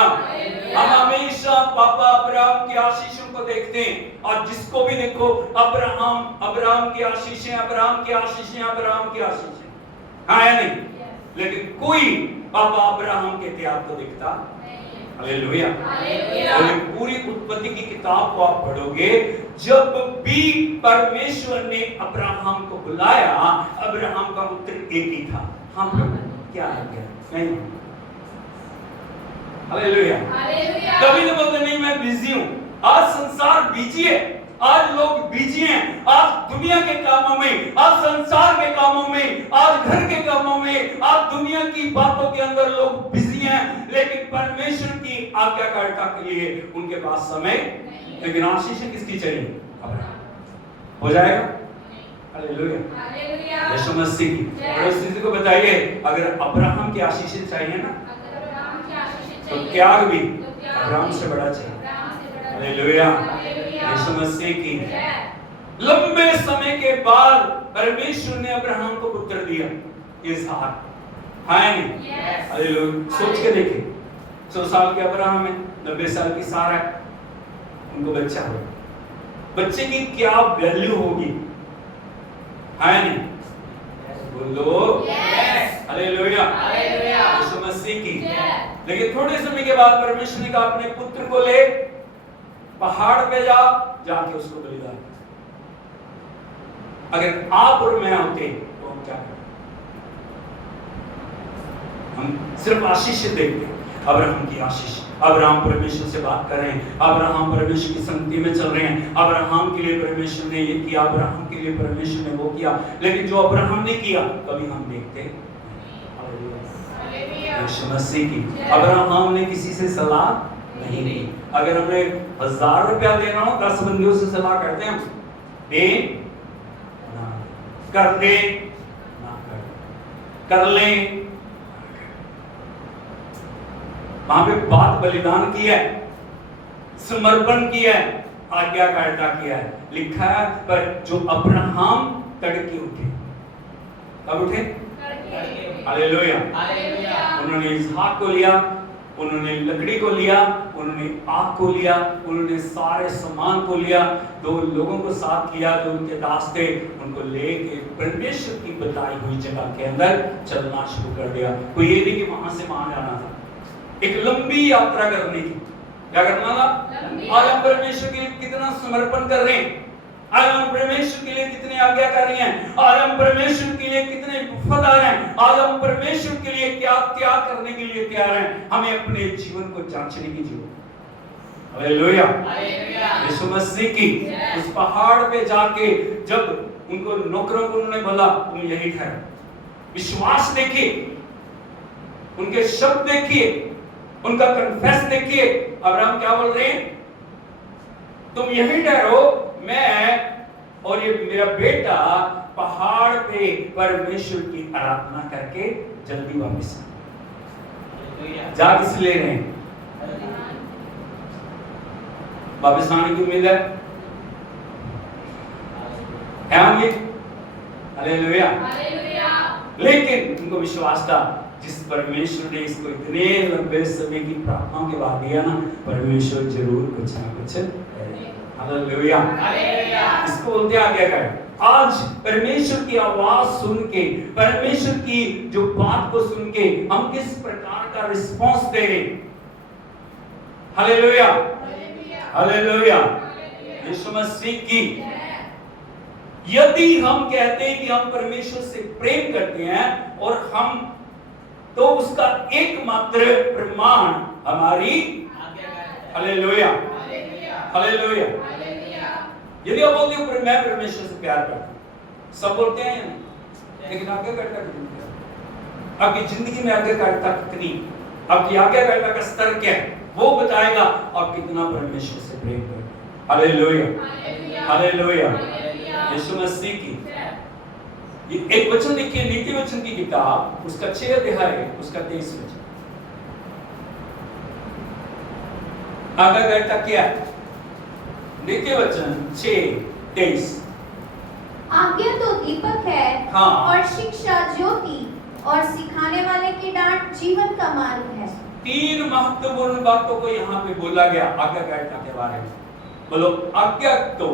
हम हमेशा पापा अब्राहम की आशीषों को देखते हैं और जिसको भी देखो अब्राहम की आशीषें, अब्राहम की आशीषें, अब्राहम की आशीषें। हाँ है नहीं? लेकिन कोई पापा अब्राहम के त्याग को देखता। हालेलुया। और पूरी उत्पत्ति की किताब को आप पढ़ोगे, जब भी परमेश्वर ने अब्राहम को बुलाया, अब्राहम का उत्तर एक ही था, हाँ प्रभु, क्या है क्या नहीं। हालेलुया। कभी तो बोलते नहीं मैं बिजी हूँ। आज संसार बिजी है, आज लोग बिजी हैं, आज दुनिया के कामों में, आज संसार के कामों में, आज घर के कामों में, आज दुनिया की बातों के अंदर लोग बिजी हैं, लेकिन परमेश्वर की आज्ञाकारिता के लिए उनके पास समय। लेकिन आशीष किसकी चाहिए? हो जाएगा। हालेलुया। यीशु मसीह की। पड़ोसी को बताइए, अगर अब्राहम की आशीष चाहिए ना, तो त्याग भी अब्राहम से बड़ा चाहिए। हालेलुया। यीशु मसीह की। लंबे समय के बाद परमेश्वर ने अब्राहम को पुत्र दिया, इसहाक। है नहीं? हालेलुया। सोच के देखिए, 100 साल के अब्राहम है, 90 साल की सारा, उनको बच्चा हो, बच्चे की क्या वैल्यू होगी? है नहीं? बोलो हालेलुया। यीशु मसीह की। लेकिन थोड़े समय के बाद परमेश्वर ने कहा अपने पुत्र को ले पहाड़ पे जाके उसको बलिदान। अगर आप और मैं होते तो हम क्या करते? हम सिर्फ आशीष देखते, अब्राहम की आशीष। अब्राहम परमेश्वर से बात कर रहे हैं, अब्राहम परमेश्वर की संगति में चल रहे हैं, अब्राहम के लिए परमेश्वर ने ये किया, अब्राहम के लिए परमेश्वर ने वो किया। लेकिन जो अब्राहम ने किया कभी हम देखते। यीशु मसीह की। अब्राहम ने किसी से सलाह नहीं दी। अगर हमें 1000 रुपया देना हो, 10 बंदियों से सलाह करते हैं, दे ना कर दे ना कर ले। वहां पे बात बलिदान की है, समर्पण किया है, आज्ञाकारिता किया है। लिखा है पर जो अब्राहम तड़के उठे, कब उठे? हालेलुया। उन्होंने इसहाक को लिया, उन्होंने लकड़ी को लिया, उन्होंने आग को लिया, उन्होंने सारे सामान को लिया, 2 लोगों को साथ किया जो उनके दास थे, उनको लेके परमेश्वर की बताई हुई जगह के अंदर चलना शुरू कर दिया। कोई ये नहीं कि वहां से वहां जाना था, एक लंबी यात्रा करने की। क्या करना था? आज हम परमेश्वर के लिए कितना समर्पण कर रहे हैं, आज हम परमेश्वर के लिए कितने आज्ञाकारी हैं, आज हम परमेश्वर के लिए कितने वफादार हैं, आज हम परमेश्वर के लिए क्या त्याग करने के लिए तैयार हैं। हमें अपने जीवन को जांचने की जरूरत। हालेलुया। यीशु मसीह की। उस पहाड़ पे जाके जब उनको नौकरों को उन्होंने बोला तुम यही ठहरो, विश्वास देखिए, उनके शब्द देखिए, उनका कन्फेस देखिए। अब्राहम क्या बोल रहे हैं? तुम यहीं ठहरो, मैं और ये मेरा बेटा पहाड़ पे परमेश्वर की आराधना करके जल्दी वापस जा। किस ले रहे हैं? वापस आने की उम्मीद है होंगे। हालेलुया। लेकिन उनको विश्वास था, जिस परमेश्वर ने इसको इतने लंबे समय की प्रार्थनाओं के बाद दिया ना, परमेश्वर जरूर कुछ ना कुछ करेगा। हालेलुया। इसको बोलते आज्ञा कर। आज परमेश्वर की आवाज सुन के, परमेश्वर की जो बात को सुन के हम किस प्रकार का रिस्पांस दे रहे हैं। Hallelujah, hallelujah. यीशु मसीह की, यदि हम कहते हैं कि हम परमेश्वर से प्रेम करते हैं और हम, तो उसका एकमात्र प्रमाण हमारी हालेलुया, हालेलुया। यदि आप बोलते हो मैं परमेश्वर से प्यार करता हूं, सब बोलते हैं या नहीं, लेकिन आज्ञाकारिता कितनी है? आपकी जिंदगी में आज्ञाकारिता कितनी, आपकी आज्ञाकारिता का स्तर क्या है, वो बताएगा आप कितना परमेश्वर से प्रेम करते हैं। Hallelujah, hallelujah. यीशु मसीह की एक वचन देखिए, नीति वचन की किताब, उसका 6 अध्याय, उसका 23 वचन। आज्ञाकारिता क्या है? नीति वचन 6:23। आज्ञा तो दीपक है, हाँ। और शिक्षा ज्योति, और सिखाने वाले की डांट जीवन का मार्ग है। 3 महत्वपूर्ण बातों को यहाँ पे बोला गया आज्ञाकारिता के बारे में। बोलो, आज्ञा तो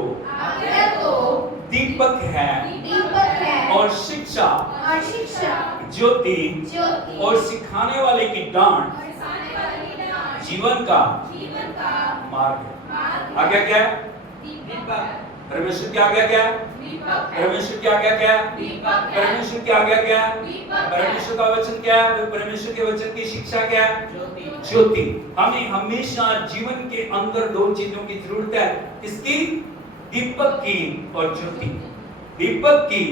दीपक है, और शिक्षा ज्योति, और सिखाने वाले की डांट जीवन का मार्ग है। आज्ञा क्या है? परमेश्वर की आज्ञा क्या है? परमेश्वर की आज्ञा क्या है? परमेश्वर की आज्ञा क्या है? परमेश्वर का वचन क्या है? परमेश्वर के वचन की शिक्षा क्या है? ज्योति। हमें हमेशा जीवन के अंदर 2 चीजों की जरूरत है। किसकी? दीपक की और ज्योति। दीपक की,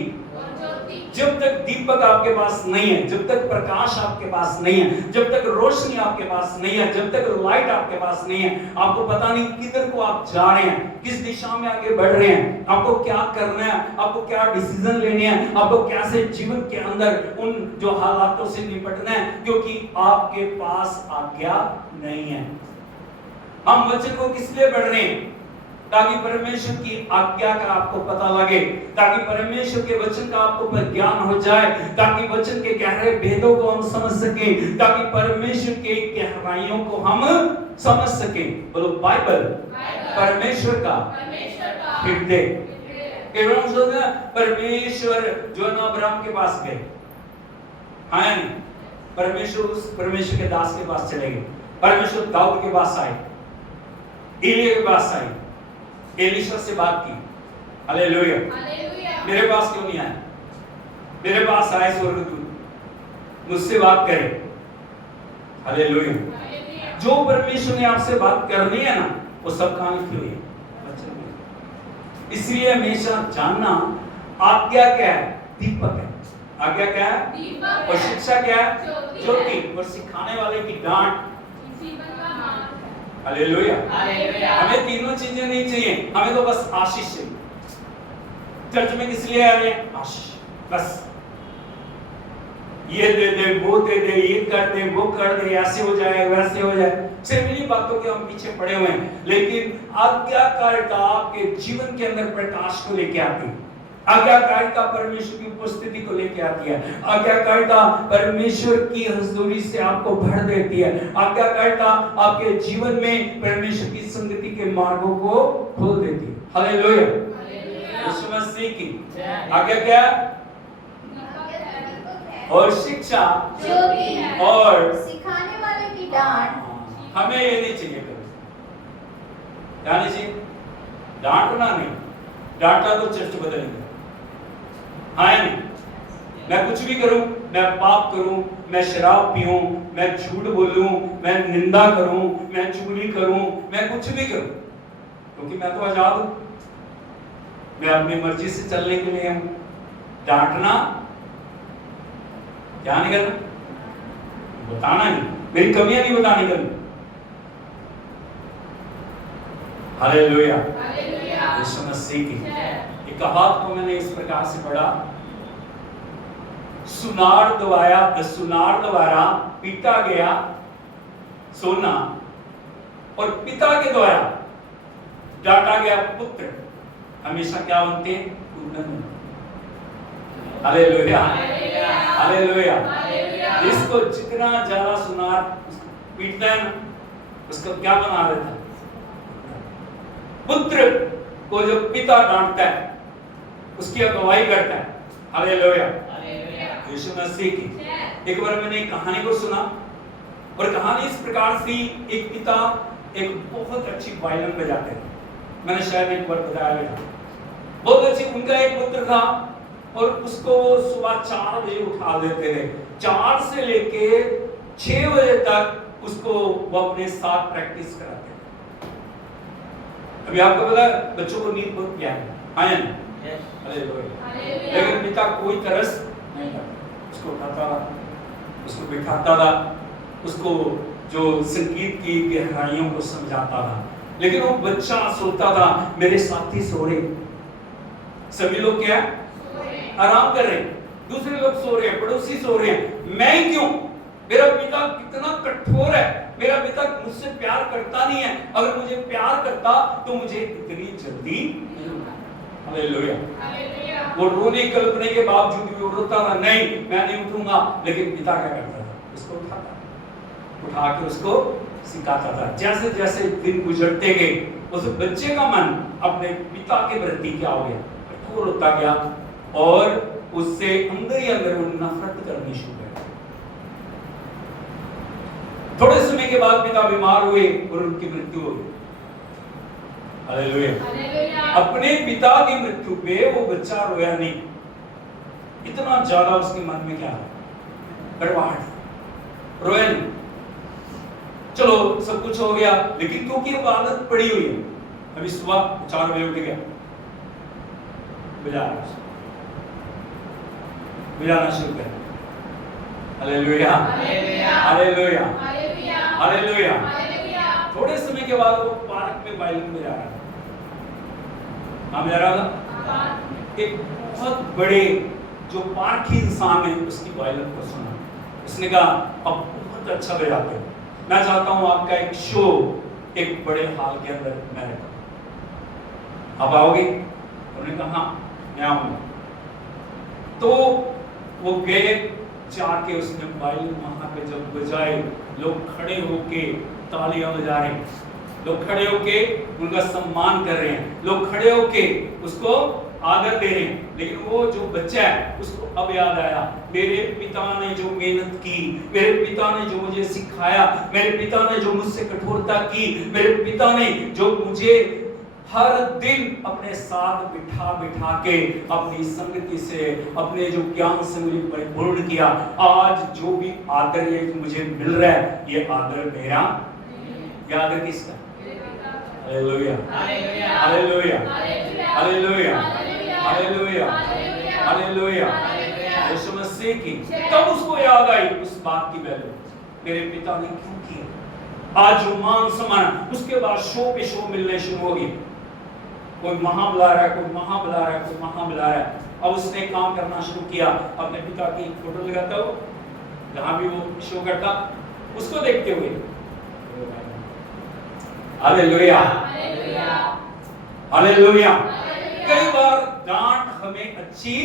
जब तक दीपक आपके पास नहीं है, जब तक प्रकाश आपके पास नहीं है, जब तक रोशनी आपके पास नहीं है, जब तक लाइट आपके पास नहीं है, आपको पता नहीं किधर को आप जा रहे हैं, किस दिशा में आगे बढ़ रहे हैं, आपको क्या करना है, आपको क्या डिसीजन लेने हैं, आपको कैसे जीवन के अंदर उन जो हालातों से निपटना है, क्योंकि आपके पास आज्ञा नहीं है। हम वचन को किस लिए पढ़ रहे हैं? ताकि परमेश्वर की आज्ञा का आपको पता लगे, ताकि परमेश्वर के वचन का आपको ज्ञान हो जाए, ताकि वचन के गहरे भेदों को हम समझ सकें, ताकि परमेश्वर के गहराइयों को हम समझ सकें। बोलो, बाइबल परमेश्वर का हृदय। परमेश्वर जो है ना अब्राहम के पास गए, हाँ नहीं, परमेश्वर के दास के पास चले गए, परमेश्वर दाऊद के पास आए, एलिया के पास आए, एलीशा से बात की। हालेलुया। मेरे पास क्यों नहीं आया? मेरे पास आए स्वर्गदूत, मुझसे बात करे। हालेलुया। जो परमेश्वर ने आपसे बात करनी है ना, वो सब काम लिखी हुई है। इसलिए हमेशा जानना आज्ञा क्या है? दीपक है। आज्ञा क्या है? और शिक्षा क्या है? ज्योति। और सिखाने वाले की डांट हालेलुया। हमें तीनों चीजें नहीं चाहिए, हमें तो बस आशीष चाहिए। चर्च में किस लिए आ रहे हैं? आशीष, बस। ये दे दे, वो दे दे, ये कर दे, वो कर दे, ऐसे हो जाए, वैसे हो जाए। सिर्फ इन्हीं बातों के हम पीछे पड़े हुए हैं। लेकिन आज्ञाकारिता आपके जीवन के अंदर प्रकाश को लेके आती है। आज्ञाकारिता परमेश्वर की उपस्थिति को लेके आती है। आज्ञाकारिता परमेश्वर की हुजूरी से आपको भर देती है। आज्ञाकारिता आपके जीवन में परमेश्वर की संगति के मार्गों को खोल देती है। हालेलुया। यीशु मसीह की आज्ञा क्या? और शिक्षा ज्योति, और सिखाने वाले की डांट। हमें ये नहीं चाहिए कभी। क्या नहीं चाहिए? डांटना नहीं। डांटा तो चर्च बदलेगी। हाँ नहीं, मैं कुछ भी करूं, मैं पाप करूं, मैं शराब पीऊं, मैं झूठ बोलूं, मैं निंदा करूं, मैं चुगली करूं, मैं कुछ भी करूं, क्योंकि मैं तो आजाद हूं, मैं अपनी मर्जी से चलने के लिए हूं। डांटना क्या नहीं करना? बताना नहीं, मेरी कमियां नहीं बतानी करनी। हालेलुया। यीशु मसीह की एक कहावत को मैंने इस प्रकार से पढ़ा, सुनार द्वारा पीटा गया सोना और पिता के द्वारा डांटा गया पुत्र हमेशा क्या बनते हैं? उन्नत। Hallelujah, hallelujah. इसको जितना ज्यादा सुनार पीटता है ना, उसको क्या बना देता है? पुत्र को जो पिता डांटता है उसकी अगुवाई करता है। हालेलुया, यीशु मसीह की। एक बार मैंने एक कहानी को सुना और कहानी इस प्रकार थी, एक पिता एक बहुत अच्छी वायलिन बजाते थे। मैंने शायद एक बार बताया था, बहुत अच्छी। उनका एक पुत्र था और उसको सुबह 4 बजे उठा देते थे। 4 से लेके 6 बजे तक उसको वो अपने साथ प्रैक्टिस कराते थे। अभी आपको पता है बच्चों को नींद बहुत प्यारी है, हाँ ना? लेकिन पिता कोई तरस नहीं करता। उसको उठाता था, उसको बिठाता था, उसको जो संगीत की गहराइयों को समझाता था। लेकिन वो बच्चा सोता था, मेरे साथी सो रहे, सभी लोग क्या आराम कर रहे हैं, दूसरे लोग सो रहे हैं, पड़ोसी सो रहे हैं, मैं क्यों? मेरा पिता कितना कठोर है, मेरा पिता मुझसे प्यार करता नहीं है। अगर मुझे प्यार करता तो मुझे इतनी जल्दी नहीं उठाता। हालेलुया। वो रोने कल्पने के बावजूद भी वो रोता था, नहीं मैं नहीं उठूंगा। लेकिन पिता क्या करता था? उसको उठाता, उठा के उसको सिखाता था। जैसे जैसे दिन गुजरते गए उस बच्चे का मन अपने पिता के प्रति क्या हो गया? कठोर होता गया और उससे अंदर ही अंदर वो नफरत करनी शुरू कर दी। थोड़े समय के बाद पिता बीमार हुए और उनकी मृत्यु हो गई। हालेलुया। अपने पिता की मृत्यु पे वो बच्चा रोया नहीं, इतना ज्यादा उसके मन में क्या कड़वाहट, रोया नहीं। चलो सब कुछ हो गया, लेकिन क्योंकि वो आदत पड़ी हुई है, अभी सुबह 4 बजे उठ गया, बजाना शुरू कर। Hallelujah, hallelujah, hallelujah. थोड़े समय के बाद वो पार्क में वायलिन बजा रहा था। बजा रहा था। एक बहुत बड़े जो पार्की इंसान है उसकी वायलिन को सुना। उसने कहा अब बहुत अच्छा बजाते हो, मैं चाहता हूं आपका एक शो एक बड़े हॉल के अंदर मैं रखूं, आप आओगे? उन्होंने कहा हाँ मैं आऊंगा। तो वो गए, जाके उसने वायलिन वहां पे जब बजाए, लोग खड़े होके तालियां बजा रहे हैं, लोग खड़े होके उनका सम्मान कर रहे हैं, लोग खड़े होके उसको आदर दे रहे हैं। लेकिन वो जो बच्चा है उसको अब याद आया, मेरे पिता ने जो मेहनत की, मेरे पिता ने जो मुझे सिखाया, मेरे पिता ने जो मुझसे कठोरता की, मेरे पिता ने जो मुझे हर दिन अपने साथ बिठा बिठा के अपनी संगति से, अपने जो ज्ञान से मुझे परिपूर्ण किया, आज जो भी आदर ये मुझे मिल रहा है, ये आदर मेरा, ये आदर किसका? Hallelujah, hallelujah, hallelujah, hallelujah, hallelujah. Yeshu Masih की। तब उसको याद आई उस बात की वैल्यू, मेरे पिता ने क्यों किया। आज जो मान सम्मान, उसके बाद शो पे शो मिलने शुरू हो गए। कोई वहां बुला रहा है, कोई वहां बुला रहा है, कोई वहां बुला रहा है। अब उसने काम करना शुरू किया, अपने पिता की फोटो लगाता हो, जहां भी वो शो करता, उसको देखते हुए। Hallelujah, hallelujah. कई बार डांट हमें अच्छी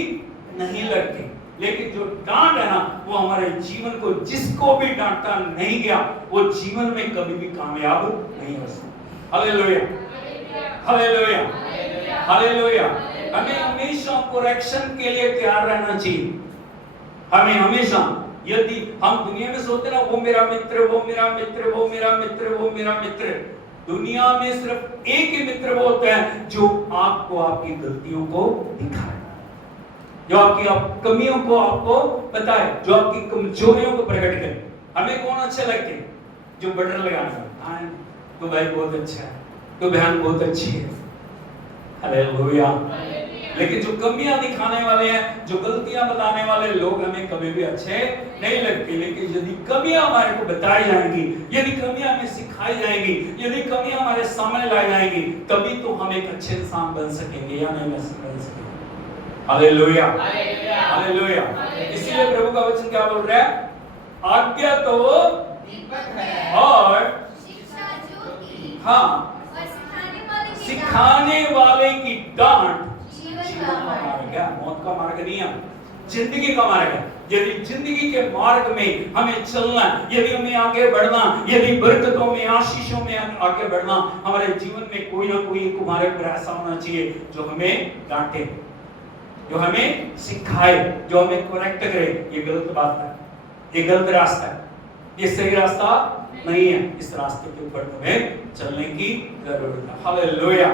नहीं लगती, लेकिन जो डांट है ना, वो हमारे जीवन को, जिसको भी डांटा नहीं गया वो जीवन में कभी भी कामयाब नहीं हो सकता। Hallelujah, hallelujah, hallelujah. हमें हमेशा करेक्शन के लिए तैयार रहना चाहिए। हमें हमेशा, यदि हम दुनिया में सोचते ना वो मेरा मित्र, वो मेरा मित्र, वो मेरा मित्र, वो मेरा मित्र, दुनिया में सिर्फ एक ही मित्र वो होता है जो आपको आपकी गलतियों को दिखाए, जो आपकी कमियों को आपको बताए, जो आपकी कमजोरियों को प्रकट करे। हमें कौन अच्छे लगते हैं? जो बटन लगाना, तो भाई बहुत अच्छा है, तो बहन बहुत अच्छी है। हालेलुया। लेकिन जो कमियां दिखाने वाले हैं, जो गलतियां बताने वाले लोग हमें कभी भी अच्छे नहीं लगते। लेकिन यदि कमियां हमारे को बताई जाएंगी, यदि कमियां हमें सिखाई जाएंगी, यदि कमियां हमारे सामने लाई जाएंगी, तभी तो हम एक अच्छे इंसान बन सकेंगे, या नहीं बन सकेंगे। Hallelujah, hallelujah. इसीलिए प्रभु का वचन क्या बोल रहा है? आज्ञा तो दीपक है और शिक्षा ज्योति हाँ, और सिखाने सिखाने वाले की डांट जीवन जीवन का का मार्ग। मार्ग है, मौत का मार्ग नहीं है, जिंदगी का मार्ग है। यदि जिंदगी के मार्ग में हमें चलना, यदि हमें आगे बढ़ना, यदि बरकतों में, आशीषों में आगे बढ़ना, हमारे जीवन में कोई ना कोई हमारे ऊपर ऐसा होना चाहिए जो हमें डांटे, जो हमें सिखाए, जो हमें करेक्ट करे। ये गलत बात है, ये गलत रास्ता है, ये सही रास्ता नहीं है। इस रास्ते के ऊपर तुम्हें चलने की जरूरत है। हालेलुया,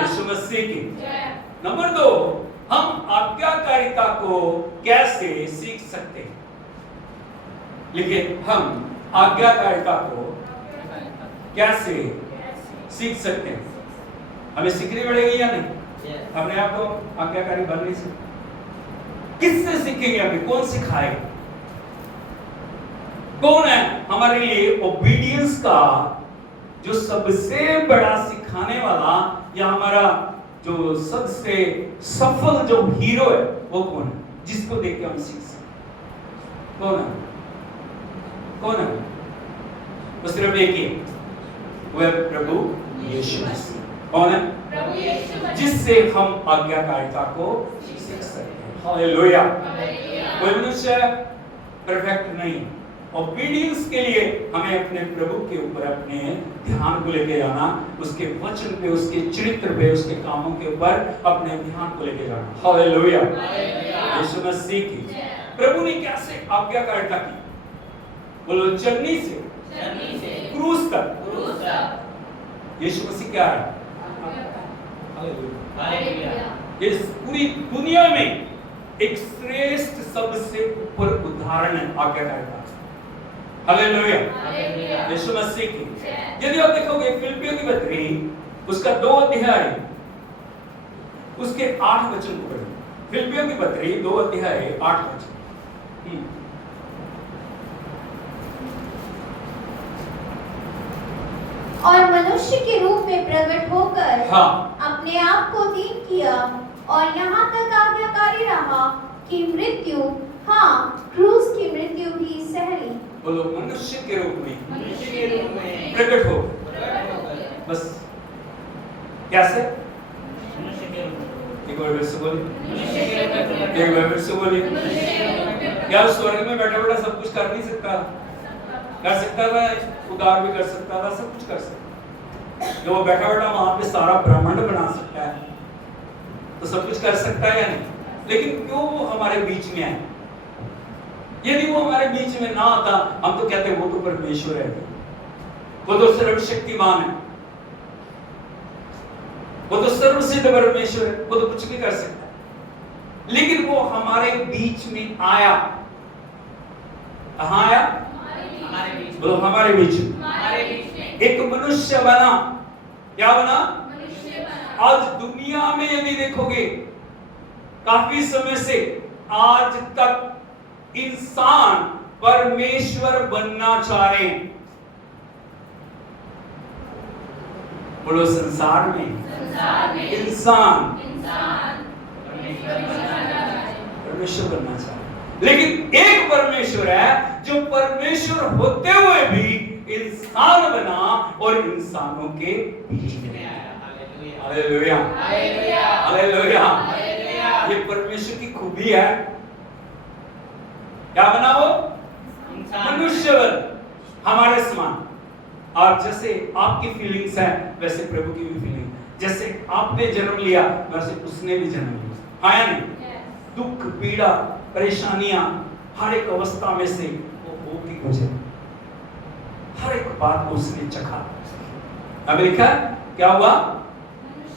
यीशु मसीह की। नंबर 2, हम आज्ञाकारिता को कैसे सीख सकते हैं? लिखिए, हम आज्ञाकारिता को कैसे सीख सकते हैं? हमें सीखनी पड़ेगी या नहीं? अपने आप को आज्ञाकारी बन नहीं सकते। किससे सीखेंगे? अभी कौन सिखाएगा? कौन है हमारे लिए ओबीडियंस का जो सबसे बड़ा सिखाने वाला, या हमारा जो सबसे सफल जो हीरो है, वो कौन है जिसको देख के हम सीख सकते? कौन है? कौन है? वो सिर्फ एक ही, वो है प्रभु यीशु मसीह। कौन है? प्रभु यीशु मसीह, जिससे हम आज्ञाकारिता को सीख सकते हैं। हालेलुया। कोई मनुष्य परफेक्ट नहीं। ओबीडियंस के लिए हमें अपने प्रभु के ऊपर अपने ध्यान को लेके जाना, उसके वचन पे, उसके चरित्र पे, उसके कामों के ऊपर अपने ध्यान को लेके जाना। हालेलुया, यीशु मसीह की। प्रभु ने कैसे आज्ञाकारिता की? बोलो, चलनी से क्रूस तक। यीशु मसीह क्या है? इस पूरी दुनिया में एक श्रेष्ठ सबसे ऊपर उदाहरण है आज्ञाकारिता। हालेलुया, यीशु मसीह की। यदि आप देखोगे फिलिपियों की पत्री, उसका 2 अध्याय, उसके 8 वचन को पढ़ो। फिलिपियों की पत्री 2 अध्याय 8 वचन। और मनुष्य के रूप में प्रकट होकर हाँ, अपने आप को दीन किया और यहाँ तक आज्ञाकारी रहा कि मृत्यु, हाँ, क्रूस की मृत्यु भी सह ली। बोलो, मनुष्य के रूप में प्रकट प्रकट हो। बस कैसे? एक बार फिर से बोलिए, एक बार फिर से बोलिए। क्या स्वर्ग में बैठा बैठा सब कुछ कर नहीं सकता? कर सकता था, उद्धार भी कर सकता था, सब कुछ कर सकता। जो वो बैठा बैठा वहां पे सारा ब्रह्मांड बना सकता है, तो सब कुछ कर सकता है या नहीं? लेकिन क्यों वो हमारे बीच में है? यदि वो हमारे बीच में ना आता, हम तो कहते वो तो परमेश्वर है, वो तो सर्वशक्तिमान है, वो तो सर्वसिद्ध परमेश्वर है, वो तो कुछ भी कर सकता है। लेकिन वो हमारे बीच में आया। कहाँ आया? बोलो, हमारे बीच में एक मनुष्य बना। क्या बना? आज दुनिया में यदि देखोगे, काफी समय से आज तक इंसान परमेश्वर बनना चाह रहे हैं। बोलो, संसार में इंसान परमेश्वर बनना चाह रहे हैं। लेकिन एक परमेश्वर है जो परमेश्वर होते हुए भी इंसान बना और इंसानों के बीच में आया। Hallelujah, hallelujah. ये परमेश्वर की खूबी है। क्या बना वो? मनुष्य बन, हमारे समान। और जैसे आपकी फीलिंग्स है, वैसे प्रभु की भी फीलिंग। जैसे आपने जन्म लिया, वैसे उसने भी जन्म लिया। आया नहीं? दुख, पीड़ा, परेशानियां, हर एक अवस्था में से वो होके गुजरे। हर एक बात को उसने चखा। अब लिखा क्या हुआ?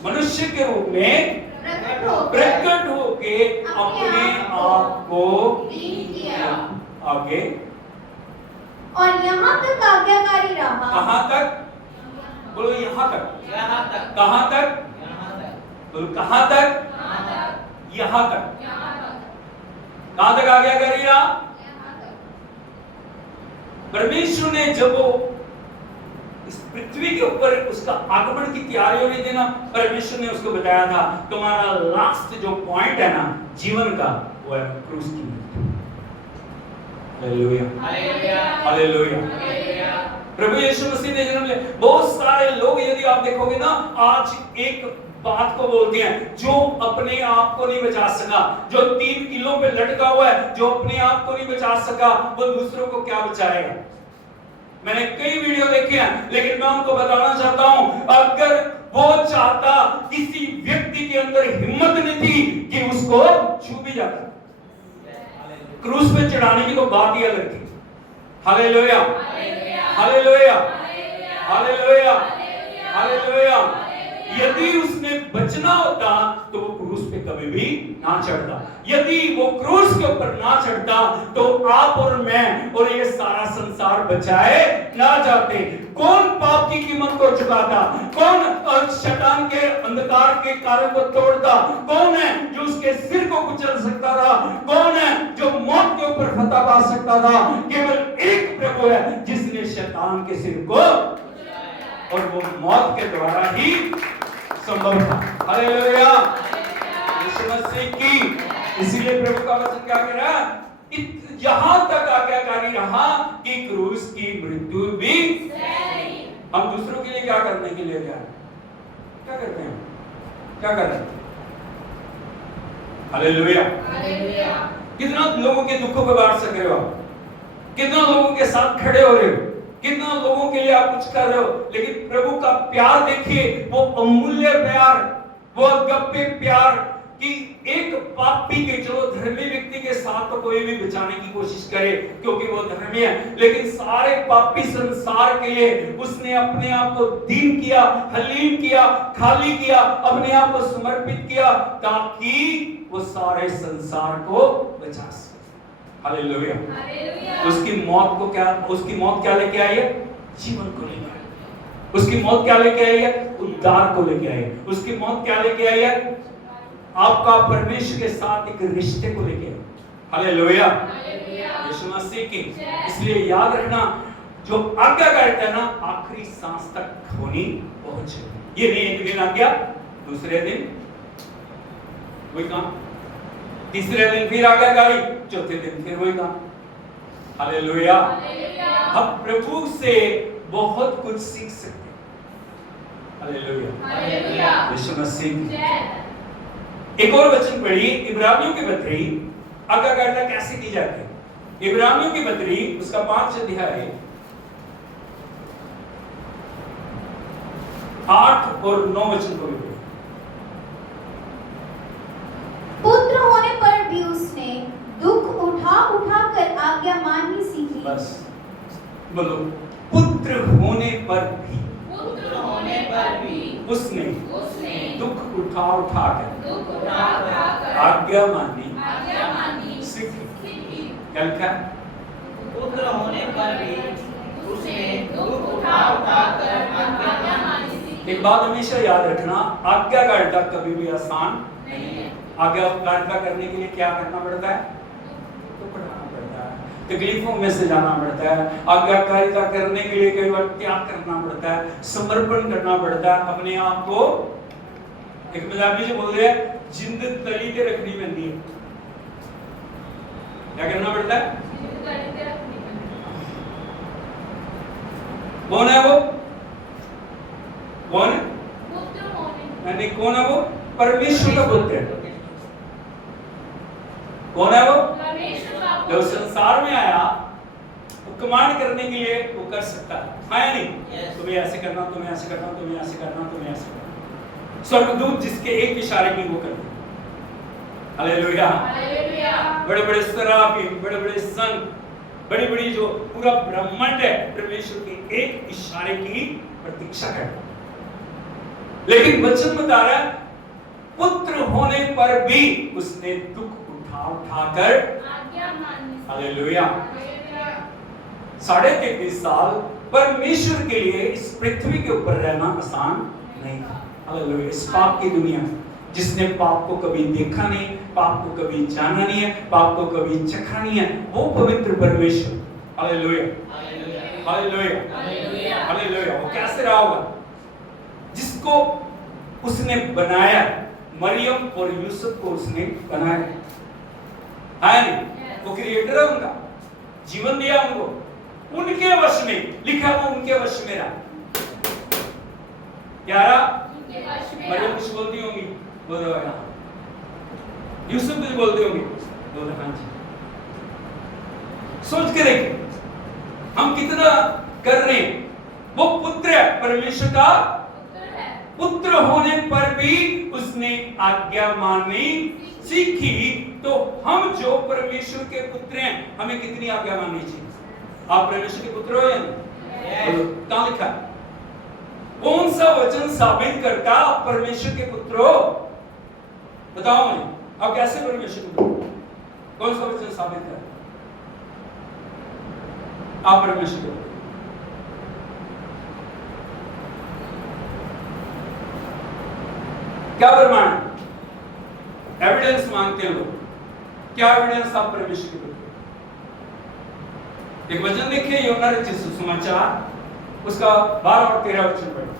मनुष्य के रूप में प्रकट होके अपने आप को दीन किया। आगे और यहाँ तक आज्ञाकारी रहा। कहां तक? बोलो, यहाँ तक। कहां तक? बोलो, कहां तक? यहाँ तक। कहां तक आज्ञाकारी रहा? परमेश्वर ने जब वो इस पृथ्वी के ऊपर उसका आगमन की तैयारी होने देना, परमेश्वर ने उसको बताया था, तुम्हारा लास्ट जो पॉइंट है ना जीवन का, वो है क्रूस की मृत्यु। Hallelujah, hallelujah. प्रभु यीशु मसीह ने जन्म लिया। बहुत सारे लोग यदि आप देखोगे ना, आज एक बात को बोलते हैं, जो अपने आप को नहीं बचा सका, जो 3 किलो पे लटका हुआ है, जो अपने आप को नहीं बचा सका, वो दूसरों को क्या बचाएगा। मैंने कई वीडियो देखे हैं, लेकिन मैं उनको बताना चाहता हूं, अगर वो चाहता, किसी व्यक्ति के अंदर हिम्मत नहीं थी कि उसको छू भी जाता, क्रूस पे चढ़ाने की तो बात ही अलग थी। Hallelujah, hallelujah, hallelujah, hallelujah. यदि उसने बचना होता तो वो क्रूस पे कभी भी ना चढ़ता। यदि वो क्रूस के ऊपर ना चढ़ता तो आप और मैं और ये सारा संसार बचाए ना जाते। कौन पाप की कीमत को चुकाता? कौन शैतान के अंधकार के कार्य को तोड़ता? कौन है जो उसके सिर को कुचल सकता था? कौन है जो मौत के ऊपर फतह पा सकता था? केवल एक प्रभु है जिसने शैतान के सिर को, और वो मौत के द्वारा ही संभव था। हालेलुया, यीशु मसीह की। इसीलिए प्रभु का वचन क्या कह रहा है? यहां तक आज्ञाकारी रहा कि क्रूस की मृत्यु भी। हम दूसरों के लिए क्या करने के लिए जा रहे हैं? क्या करते हैं? क्या कर रहे हैं? हालेलुया, कितना लोगों के दुखों को बांट सक रहे हो आप? कितना लोगों के साथ खड़े हो रहे हो? कितना लोगों के लिए आप कुछ कर रहे हो? लेकिन प्रभु का प्यार देखिए, वो अमूल्य प्यार, वो अगप्पे प्यार, कि एक पापी के, चलो धर्मी व्यक्ति के साथ तो कोई भी बचाने की कोशिश करे क्योंकि वो धर्मी है, लेकिन सारे पापी संसार के लिए उसने अपने आप को दीन किया, हलीम किया, खाली किया, अपने आप को समर्पित किया ताकि वो सारे संसार को बचा सके। हालेलुया, उसकी मौत को क्या, उसकी मौत क्या लेके आई है? जीवन को लेके आई। उसकी मौत क्या लेके आई है? उद्धार को लेके आई है। उसकी मौत क्या लेके आई है? आपका परमेश्वर के साथ एक रिश्ते को लेके आई। हालेलुया, यीशु मसीह की। इसलिए याद रखना, जो आज्ञा करता है ना, आखिरी सांस तक होनी पहुंचे। ये नहीं एक दिन आज्ञा, दूसरे दिन वही काम, तीसरे दिन फिर आज्ञाकारी, चौथे दिन फिर वही काम। हालेलुया, हम प्रभु से बहुत कुछ सीख सकते हैं। हालेलुया, यीशु मसीह। एक और वचन पढ़िए, इब्रानियों की पत्री, आज्ञाकारिता कैसे की जाती है। इब्रानियों की पत्री उसका 5 अध्याय 8 और 9 वचन को भी पढ़िए। पुत्र होने पर भी उसने दुख उठा उठा कर आज्ञा माननी सीखी। बस बोलो, पुत्र होने पर भी, पुत्र होने पर भी उसने दुख उठा उठा कर आज्ञा माननी सीखी। क्या लिखा? पुत्र होने पर भी उसने दुख उठा उठा कर आज्ञा माननी सीखी। एक बात हमेशा याद रखना, आज्ञाकारिता कभी भी आसान नहीं है। आज्ञाकारिता करने के लिए क्या करना पड़ता है? तो पढ़ाना पड़ता है, तकलीफों में से जाना पड़ता है। आज्ञाकारिता करने के लिए कई बार त्याग करना पड़ता है, समर्पण करना पड़ता है अपने आप को। एक पंजाबी जो बोल रहे हैं, जिंद तली ते रखनी पड़ती है। क्या करना पड़ता है? कौन है वो? कौन है? नहीं, कौन है वो? परमेश्वर का पुत्र है। कौन है वो? जो संसार में आया, वो कमांड करने के लिए वो कर सकता है नहीं? तुम्हें ऐसे करना, तुम्हें ऐसे करना, तुम्हें ऐसे करना, तुम्हें ऐसे करना। स्वर्गदूत जिसके एक इशारे की वो करते। हालेलुया, बड़े बड़े सराफीम, बड़े बड़े संत, बड़ी बड़ी जो पूरा ब्रह्मांड है, परमेश्वर के एक इशारे की प्रतीक्षा करता। लेकिन वचन बता रहा है, पुत्र होने पर भी उसने दुख उठा उठाकर हालेलुया 33.5 साल परमेश्वर के लिए इस पृथ्वी के ऊपर रहना आसान नहीं था। हालेलुया, इस पाप की दुनिया जिसने पाप को कभी देखा नहीं, पाप को कभी जाना नहीं है, पाप को कभी चखा नहीं है, वो पवित्र परमेश्वर। Hallelujah, hallelujah, hallelujah. वो कैसे रहा होगा? जिसको उसने बनाया, मरियम और यूसुफ को उसने बनाया है नहीं? वो क्रिएटर है, उनका जीवन दिया उनको। उनके वश में, लिखा वो उनके वश में रहा। क्या रहा? मरियम कुछ बोलती होंगी, बोल रहे हो यहाँ। यूसुफ कुछ बोलते होंगे, बोल रहे हाँ जी। सोच के देखिए हम कितना कर रहे हैं। वो पुत्र है, परमेश्वर का पुत्र होने पर भी उसने आज्ञा माननी सीखी। तो हम जो परमेश्वर के पुत्र हैं, हमें कितनी आज्ञा माननी चाहिए? आप परमेश्वर के पुत्र हो या नहीं? कहां लिखा? कौन सा वचन साबित करता आप परमेश्वर के पुत्र हो? बताओ मुझे, आप कैसे परमेश्वर के पुत्र? कौन सा वचन साबित करता आप परमेश्वर के पुत्र? क्या प्रमाण? एविडेंस मांगते हैं लोग। क्या एविडेंस आप परमेश्वर के पुत्र? एक वचन देखिए, यूहन्ना रचित सुसमाचार उसका 12 और 13 वचन पढ़िए।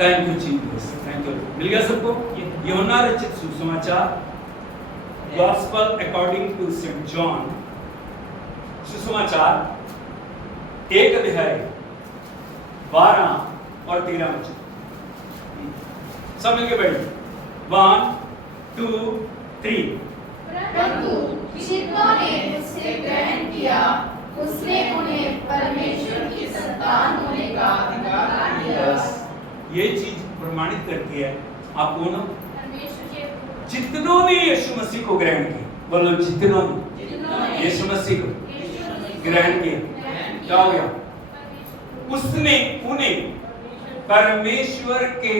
Thank you Jesus, thank you. मिल गया सबको? यूहन्ना रचित सुसमाचार, gospel according to Saint John, सुसमाचार 1 अध्याय 12 और 13 वचन। सब मिलके बैठिए। 1 2 3। परंतु जितनों ने उससे ग्रहण किया, उसने उन्हें परमेश्वर की संतान होने का अधिकार दिया। ये चीज प्रमाणित करती है आपको ना, जितनों ने यीशु मसीह को ग्रहण किया, बोलो जितनों ने यीशु मसीह को ग्रहण किया, क्या हो गया? उसने उन्हें परमेश्वर के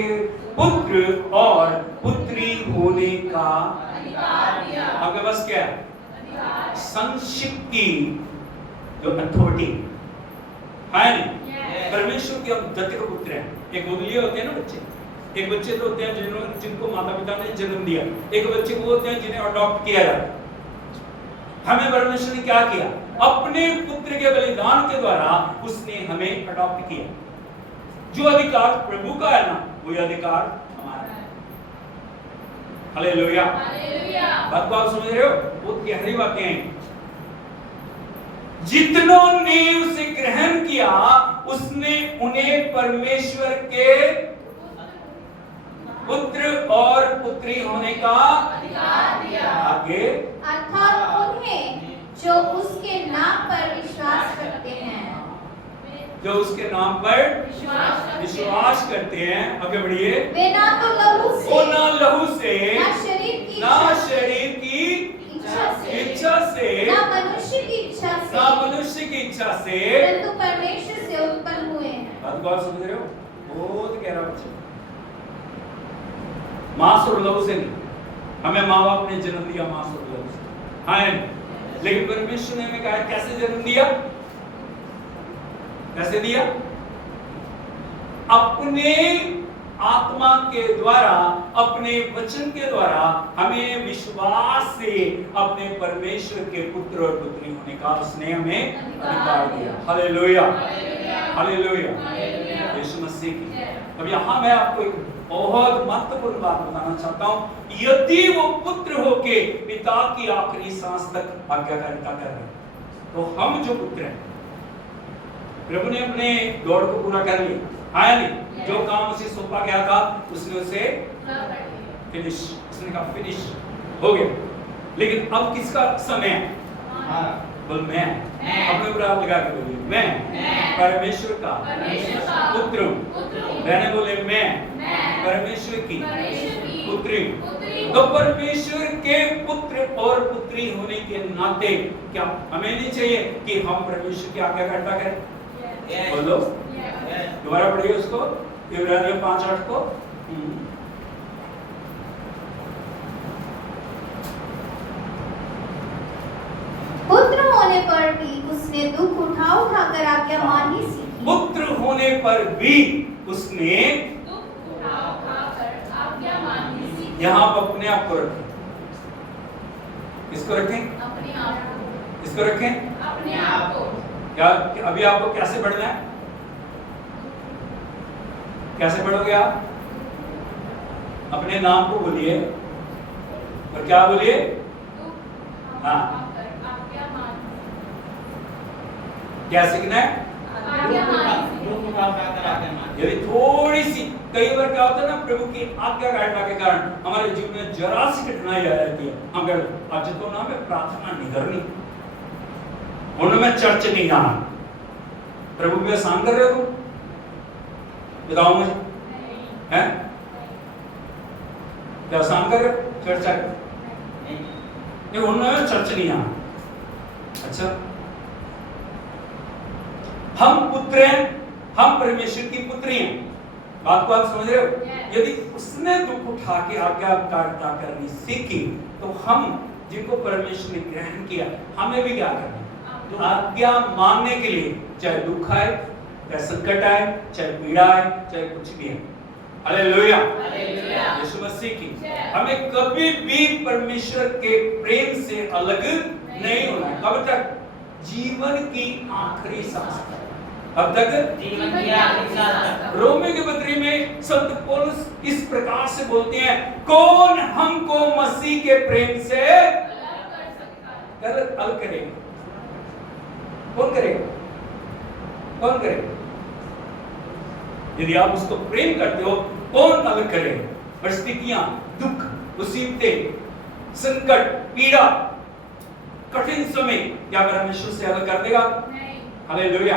पुत्र और पुत्री होने का अधिकार दिया। आपके पास क्या है? संक्षिप्त की जो अथॉरिटी है नहीं। परमेश्वर के हम दत्तक पुत्र हैं। एक गोदलीय होते हैं ना बच्चे, एक बच्चे तो होते हैं जिनको माता पिता ने जन्म दिया, एक बच्चे वो होते हैं जिन्हें अडॉप्ट किया जाता। हमें परमेश्वर ने क्या किया? अपने पुत्र के बलिदान के द्वारा उसने हमें अडॉप्ट किया। जो अधिकार प्रभु का है ना, वो अधिकार हमारा है। Hallelujah, hallelujah. बात को आप समझ रहे हो? बहुत गहरी बातें हैं। जितनों ने उसे ग्रहण किया, उसने उन्हें परमेश्वर के पुत्र और पुत्री होने का अधिकार दिया। आगे, अर्थात उन्हें जो उसके नाम पर विश्वास करते हैं, जो उसके नाम पर विश्वास करते हैं। आगे बढ़िए। वे ना तो लहू से, ना लहू से, ना शरीर की इच्छा से, ना मनुष्य की इच्छा से, परंतु परमेश्वर से उत्पन्न हुए हैं। बात को आप समझ रहे हो? बहुत गहरा बच्चा। मांस और लहू से नहीं, हमें माँ बाप ने जन्म दिया मांस और लहू से, हाँ, लेकिन परमेश्वर ने हमें कहा कैसे जन्म दिया? कैसे दिया? अपने आत्मा के द्वारा, अपने वचन के द्वारा हमें विश्वास से अपने परमेश्वर के पुत्र और पुत्री होने का उसने हमें अधिकार दिया। हालेलुया, हालेलुया, यीशु मसीह की। अब यहाँ मैं आपको एक बहुत महत्वपूर्ण बात बताना चाहता हूँ। यदि वो पुत्र होके पिता की आखिरी सांस तक आज्ञाकारिता कर रहे, तो हम जो पुत्र हैं, प्रभु ने अपने दौड़ को पूरा कर लिया, आया नहीं? जो काम उसे सौंपा गया था उसने उसे फिनिश, उसने कहा फिनिश हो गया। लेकिन अब किसका समय है? बोल मैं। अपने ऊपर हाथ लगा के बोलिए मैं परमेश्वर का पुत्र हूं। मैंने बोले मैं परमेश्वर की पुत्री। तो परमेश्वर के पुत्र और पुत्री होने के नाते क्या हमें नहीं चाहिए कि हम परमेश्वर की आज्ञाकारिता करें? बोलो, दोबारा पढ़िए उसको, इब्रानियों 5:8 को। पुत्र होने पर भी उसने दुख उठा कर आज्ञा माननी सीखी। पुत्र होने पर भी उसने दुख उठा कर आज्ञा माननी सीखी। यहाँ आप अपने आप को रखें, इसको रखें, अपने आप को, इसको रखें, अपने आप को। क्या अभी आपको कैसे पढ़ना है? कैसे पढ़ोगे आप? अपने नाम को बोलिए और क्या बोलिए? हाँ। क्या सीखना है? दुख उठाकर आज्ञा मान। यदि थोड़ी सी, कई बार क्या होता है ना, प्रभु की आज्ञाकारिता के कारण हमारे जीवन में जरा सी कठिनाई आ जाती है। हम कहते आज तो ना मैं प्रार्थना नहीं करनी, उन्होंने चर्च नहीं जाना। प्रभु भी आसान कर रहे हो? बताओ मुझे, हैं? क्या आसान कर रहे हो? चर्च आए नहीं, उन्होंने चर्च नहीं आना। अच्छा, हम पुत्र हैं, हम परमेश्वर की पुत्री हैं। बात को आप समझ रहे हो? यदि उसने दुख उठा के आज्ञाकारिता करनी सीखी, तो हम जिनको परमेश्वर ने ग्रहण किया, हमें भी क्या करना? आज्ञा मानने के लिए, चाहे दुख आए, चाहे संकट आए, चाहे पीड़ा आए, चाहे कुछ भी आए। हालेलुया, यीशु मसीह की। हमें कभी भी परमेश्वर के प्रेम से अलग नहीं होना है। कब तक? जीवन की आखिरी सांस तक। अब तक जीवन की आखिरी सांस तक। रोमी के पत्री में संत पौलुस इस प्रकार से बोलते हैं, कौन हमको मसीह के प्रेम से अलग करेगा? कौन करेगा? कौन करेगा? यदि आप उसको प्रेम करते हो, कौन अलग करेगा? परिस्थितियां, दुख, मुसीबतें, संकट, पीड़ा, कठिन समय क्या परमेश्वर से अलग कर देगा? हालेलुया।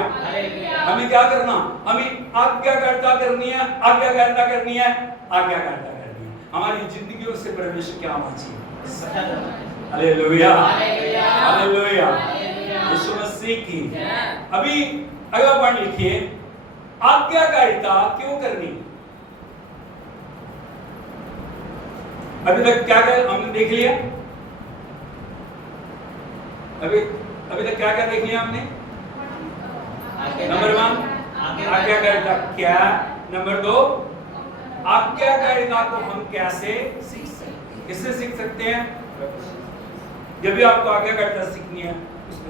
हमें क्या करना? हमें आज्ञाकारिता करनी है, आज्ञाकारिता करनी है, आज्ञाकारिता करनी है। हमारी जिंदगियों से परमेश्वर क्या होना चाहिए? हालेलुया, हालेलुया, यीशु मसीह की। अभी अगला पॉइंट लिखिए, आज्ञाकारिता क्यों करनी? अभी तक क्या क्या हमने देख लिया? अभी तक क्या क्या देख लिया हमने? नंबर 1 आज्ञाकारिता क्या? नंबर 2 आज्ञाकारिता को हम कैसे सीख सकते हैं? किससे सीख सकते हैं? जब भी आपको आज्ञाकारिता सीखनी है, उसको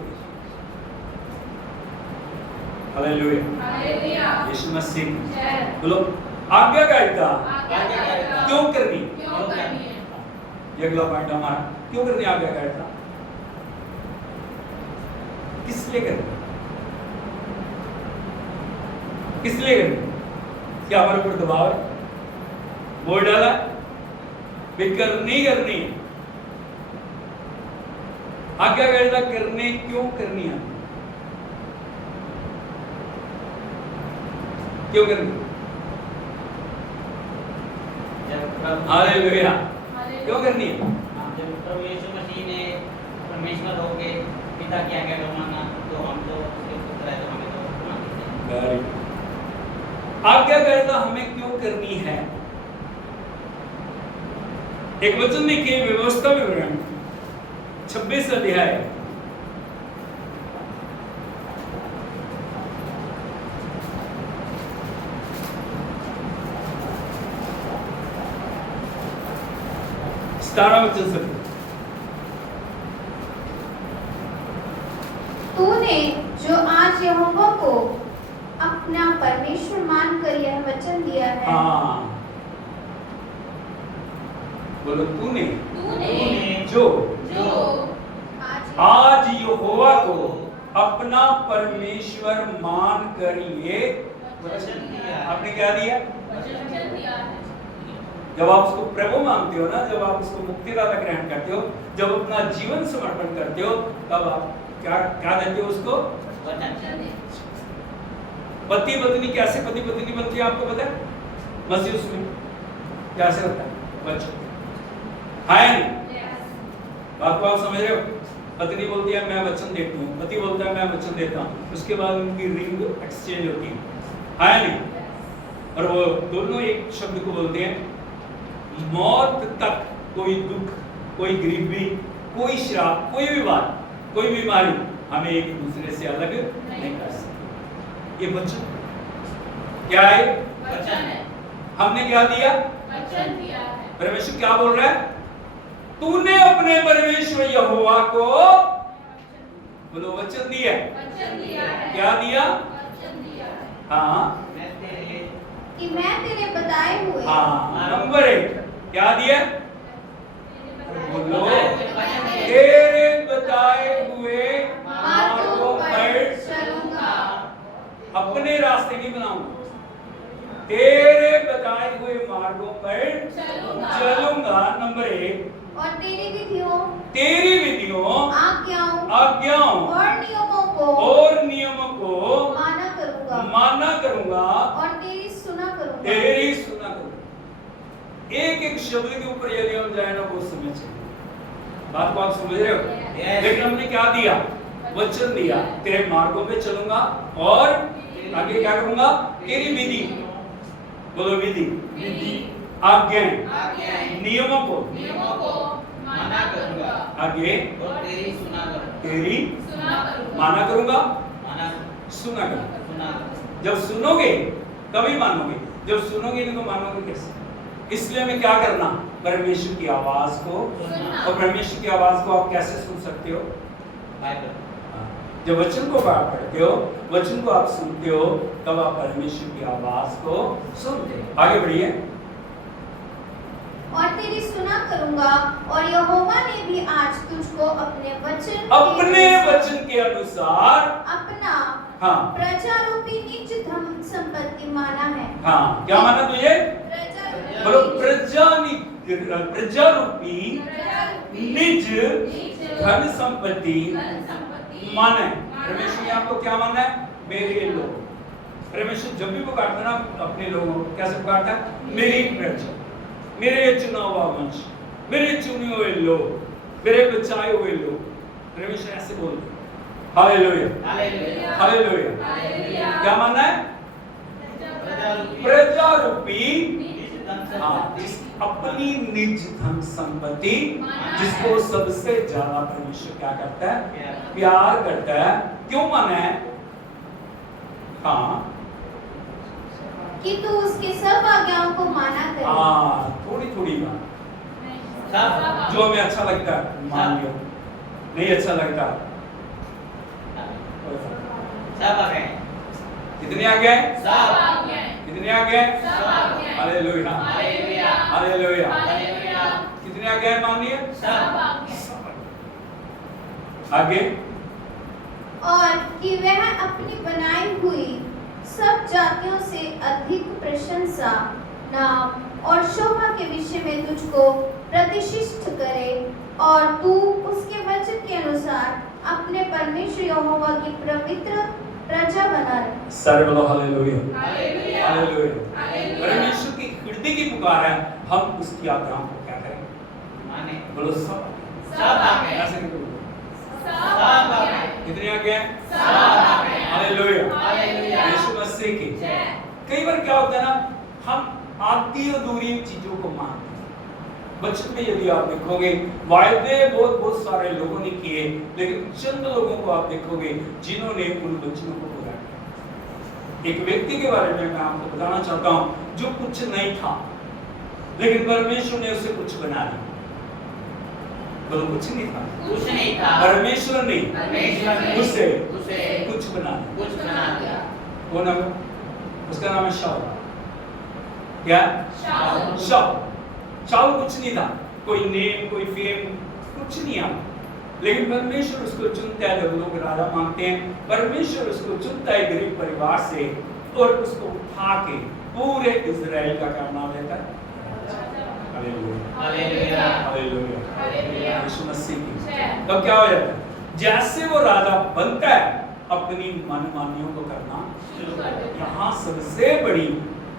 हालेलुया, यीशु मसीह। बोलो, आज्ञाकारिता क्यों करनी? ये अगला पॉइंट हमारा, क्यों करनी आज्ञाकारिता? किस लिए करनी? किस लिए करनी? क्या हमारे ऊपर दबाव है? बोल डाला भी करनी है। आज्ञाकारिता करने क्यों करनी है? क्यों करनी? हालेलुया, क्यों करनी है? जब प्रभु यीशु मसीह ने परमेश्वर होके पिता की आज्ञा को माना, तो हम तो उसके पुत्र हैं, तो हमें तो मानना चाहिए। आज्ञाकारिता हमें क्यों करनी है? एक वचन देखिए, व्यवस्था विवरण 26 अध्याय, वचन से। तूने जो आज यहोवा को अपना परमेश्वर मानकर यह वचन दिया है। हाँ, बोलो, तूने जो आज यहोवा को अपना परमेश्वर मानकर ये वचन दिया। आपने क्या दिया? जब आप उसको प्रभु मानते हो ना, जब आप उसको मुक्तिदाता ग्रहण करते हो, जब अपना जीवन समर्पण करते हो, तब आप क्या क्या देते हो उसको? पति पत्नी कैसे पति पत्नी बनती है आपको पता है? मसीह उसमें कैसे होता है? वचन है नहीं? बात को आप समझ रहे हो? पत्नी बोलती है मैं वचन देती हूँ, पति बोलता है मैं वचन देता हूँ, उसके बाद उनकी रिंग एक्सचेंज होती है नहीं? और वो दोनों एक शब्द को बोलते हैं, मौत तक कोई दुख, कोई गरीबी, कोई श्राप, कोई भी बात, कोई बीमारी हमें एक दूसरे से अलग नहीं कर सकती। ये वचन क्या है? वचन है। हमने क्या दिया? वचन दिया है। परमेश्वर क्या बोल रहा है? तूने अपने परमेश्वर यहोवा को, बोलो, वचन दिया। वचन दिया है। क्या दिया? वचन दिया है। हाँ, कि मैं तेरे बताए हुए। हाँ, नंबर 1 क्या दिया? बोलो, बताए हुए। तेरे अपने रास्ते नहीं बनाऊंगा, तेरे बताए हुए मार्गों पर चलूंगा। नंबर 1, और तेरी विधियों आज्ञाओं और नियमों को माना करूंगा और तेरी सुना करूंगा। एक शब्द के ऊपर यदि हम जाए ना बहुत समझ चाहिए। बात को आप समझ रहे हो? Yes. लेकिन हमने क्या दिया? वचन दिया, तेरे मार्गों पे चलूंगा और आगे क्या करूंगा? तेरी विधि, बोलो विधि, आज्ञाएं, नियमों को माना करूंगा आगे और तेरी सुना माना करूंगा, माना सुना करूंगा। सुना जब सुनोगे तभी मानोगे, जब सुनोगे नहीं तो मानोगे कैसे? इसलिए हमें क्या करना? परमेश्वर की आवाज को, और परमेश्वर की आवाज को आप कैसे सुन सकते हो? बाइबल। जब वचन को आप पढ़ते हो, वचन को आप सुनते हो, तब आप परमेश्वर की आवाज को सुनते हो। आगे बढ़िए। और तेरी सुना करूंगा, और यहोवा ने भी आज तुझको अपने वचन के अनुसार अपना हाँ प्रजारूपी निज धन संपत्ति माना है। हाँ, क्या माना तुझे? बोलो प्रजारूपी निज धन संपत्ति माना है। परमेश्वर ने आपको क्या माना है? मेरे लोग। परमेश्वर जब भी पुकारता है ना अपने लोगों को, कैसे पुकारता है? मेरी प्रजा, मेरे चुना हुआ वंश, मेरे चुने हुए लोग, मेरे बचाए हुए लोग। परमेश्वर ऐसे बोलते हैं। Hallelujah, hallelujah. क्या मानना है? प्रजारूपी, हाँ, अपनी निज धन संपत्ति, जिसको सबसे ज्यादा परमेश्वर क्या करता है? प्यार करता है। क्यों माना है? हाँ, कि तू उसके सब आज्ञाओं को माना करे। हाँ, थोड़ी थोड़ी बात जो हमें अच्छा लगता है मान लियो, नहीं अच्छा लगता सब आ गए। कितने आ गए? सब कितने आ गए? Hallelujah, hallelujah, hallelujah. हालेलुया। कितने आ गए मानिए? सब आगे। और कि वह अपनी बनाई हुई सब जातियों से अधिक प्रशंसा, नाम और शोभा के विषय में तुझको प्रतिष्ठित करे, और तू उसके वचन के अनुसार अपने परमेश्वर यहोवा की पवित्र प्रजा बना रहे। सारे बोलो हालेलुया, हालेलुया, हालेलुया। परमेश्वर की हृदय की पुकार है, हम उसकी आज्ञाओं को क्या करें? माने। बोलो सब आ गए। ऐसे नहीं बोलो। सब आ गए। कितने आ गए? सब आ गए। Hallelujah, hallelujah. यीशु मसीह की। कई बार क्या होता है ना, हम आधी अधूरी चीजों को मानते हैं। बचपन में यदि आप देखोगे, वायदे बहुत सारे लोगों ने किए, लेकिन चंद लोगों को आप देखोगे जिन्होंने उन वचनों को पूरा किया। एक व्यक्ति के बारे में मैं आपको बताना चाहता हूं, जो कुछ नहीं था, लेकिन परमेश्वर ने उसे कुछ बना दिया। बोलो कुछ नहीं था, कुछ नहीं था। परमेश्वर ने उसे कुछ बना दिया। वो नाम, उसका नाम है शाऊल। क्या? शाऊल कुछ नहीं था, कोई नेम, कोई फेम, कुछ नहीं आता, लेकिन परमेश्वर उसको चुनता है। जब लोग राजा मांगते हैं, परमेश्वर उसको चुनता है गरीब परिवार से, और उसको उठा के पूरे इजराइल का क्या नाम लेता है? हालेलुया, हालेलुया, यीशु मसीह की। तब क्या हो जाता है? जैसे वो राजा बनता है, अपनी मनमानियों को करना शुरू कर देता है। यहाँ सबसे बड़ी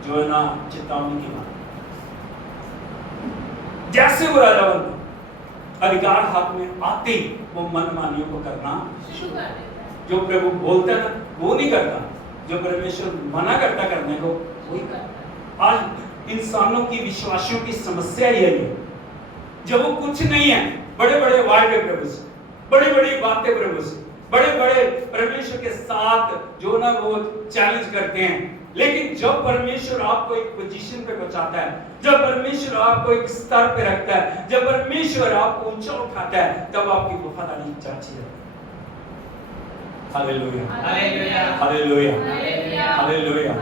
जो है ना चेतावनी की बात, जैसे वो राजा बनता, अधिकार हाथ में आते ही वो मनमानियों को करना शुरू कर देता है। जो प्रभु बोलता है ना, वो नहीं करता, जो परमेश्वर मना करता करने को वही करता। आज इंसानों की, विश्वासियों की समस्या यही है, जब वो कुछ नहीं है, बड़े बड़े वायदे प्रभु से, बड़ी बड़ी बातें प्रभु से, बड़े बड़े परमेश्वर के साथ जो ना वो चैलेंज करते हैं, लेकिन जब परमेश्वर आपको एक पोजीशन पे पहुंचाता है, जब परमेश्वर आपको एक स्तर पे रखता है, जब परमेश्वर आपको ऊंचा उठाता है, तब आपकी वफादारी चाची है। Hallelujah, hallelujah, hallelujah, hallelujah.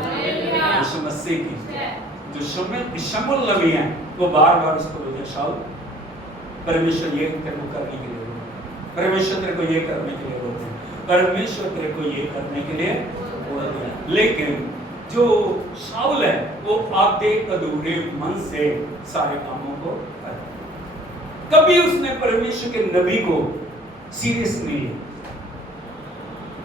Yeshu Masih की जो शमुल नबी हैं, वो बार बार उसको बोलते हैं, शाऊल परमेश्वर ये तेरे को करने के लिए, परमेश्वर तेरे को ये करने के लिए बोलते हैं, परमेश्वर तेरे को ये करने के लिए बोल दिया। लेकिन जो शाऊल है वो आधे अधूरे मन से सारे कामों को करता। कभी उसने परमेश्वर के नबी को सीरियस नहीं लिया।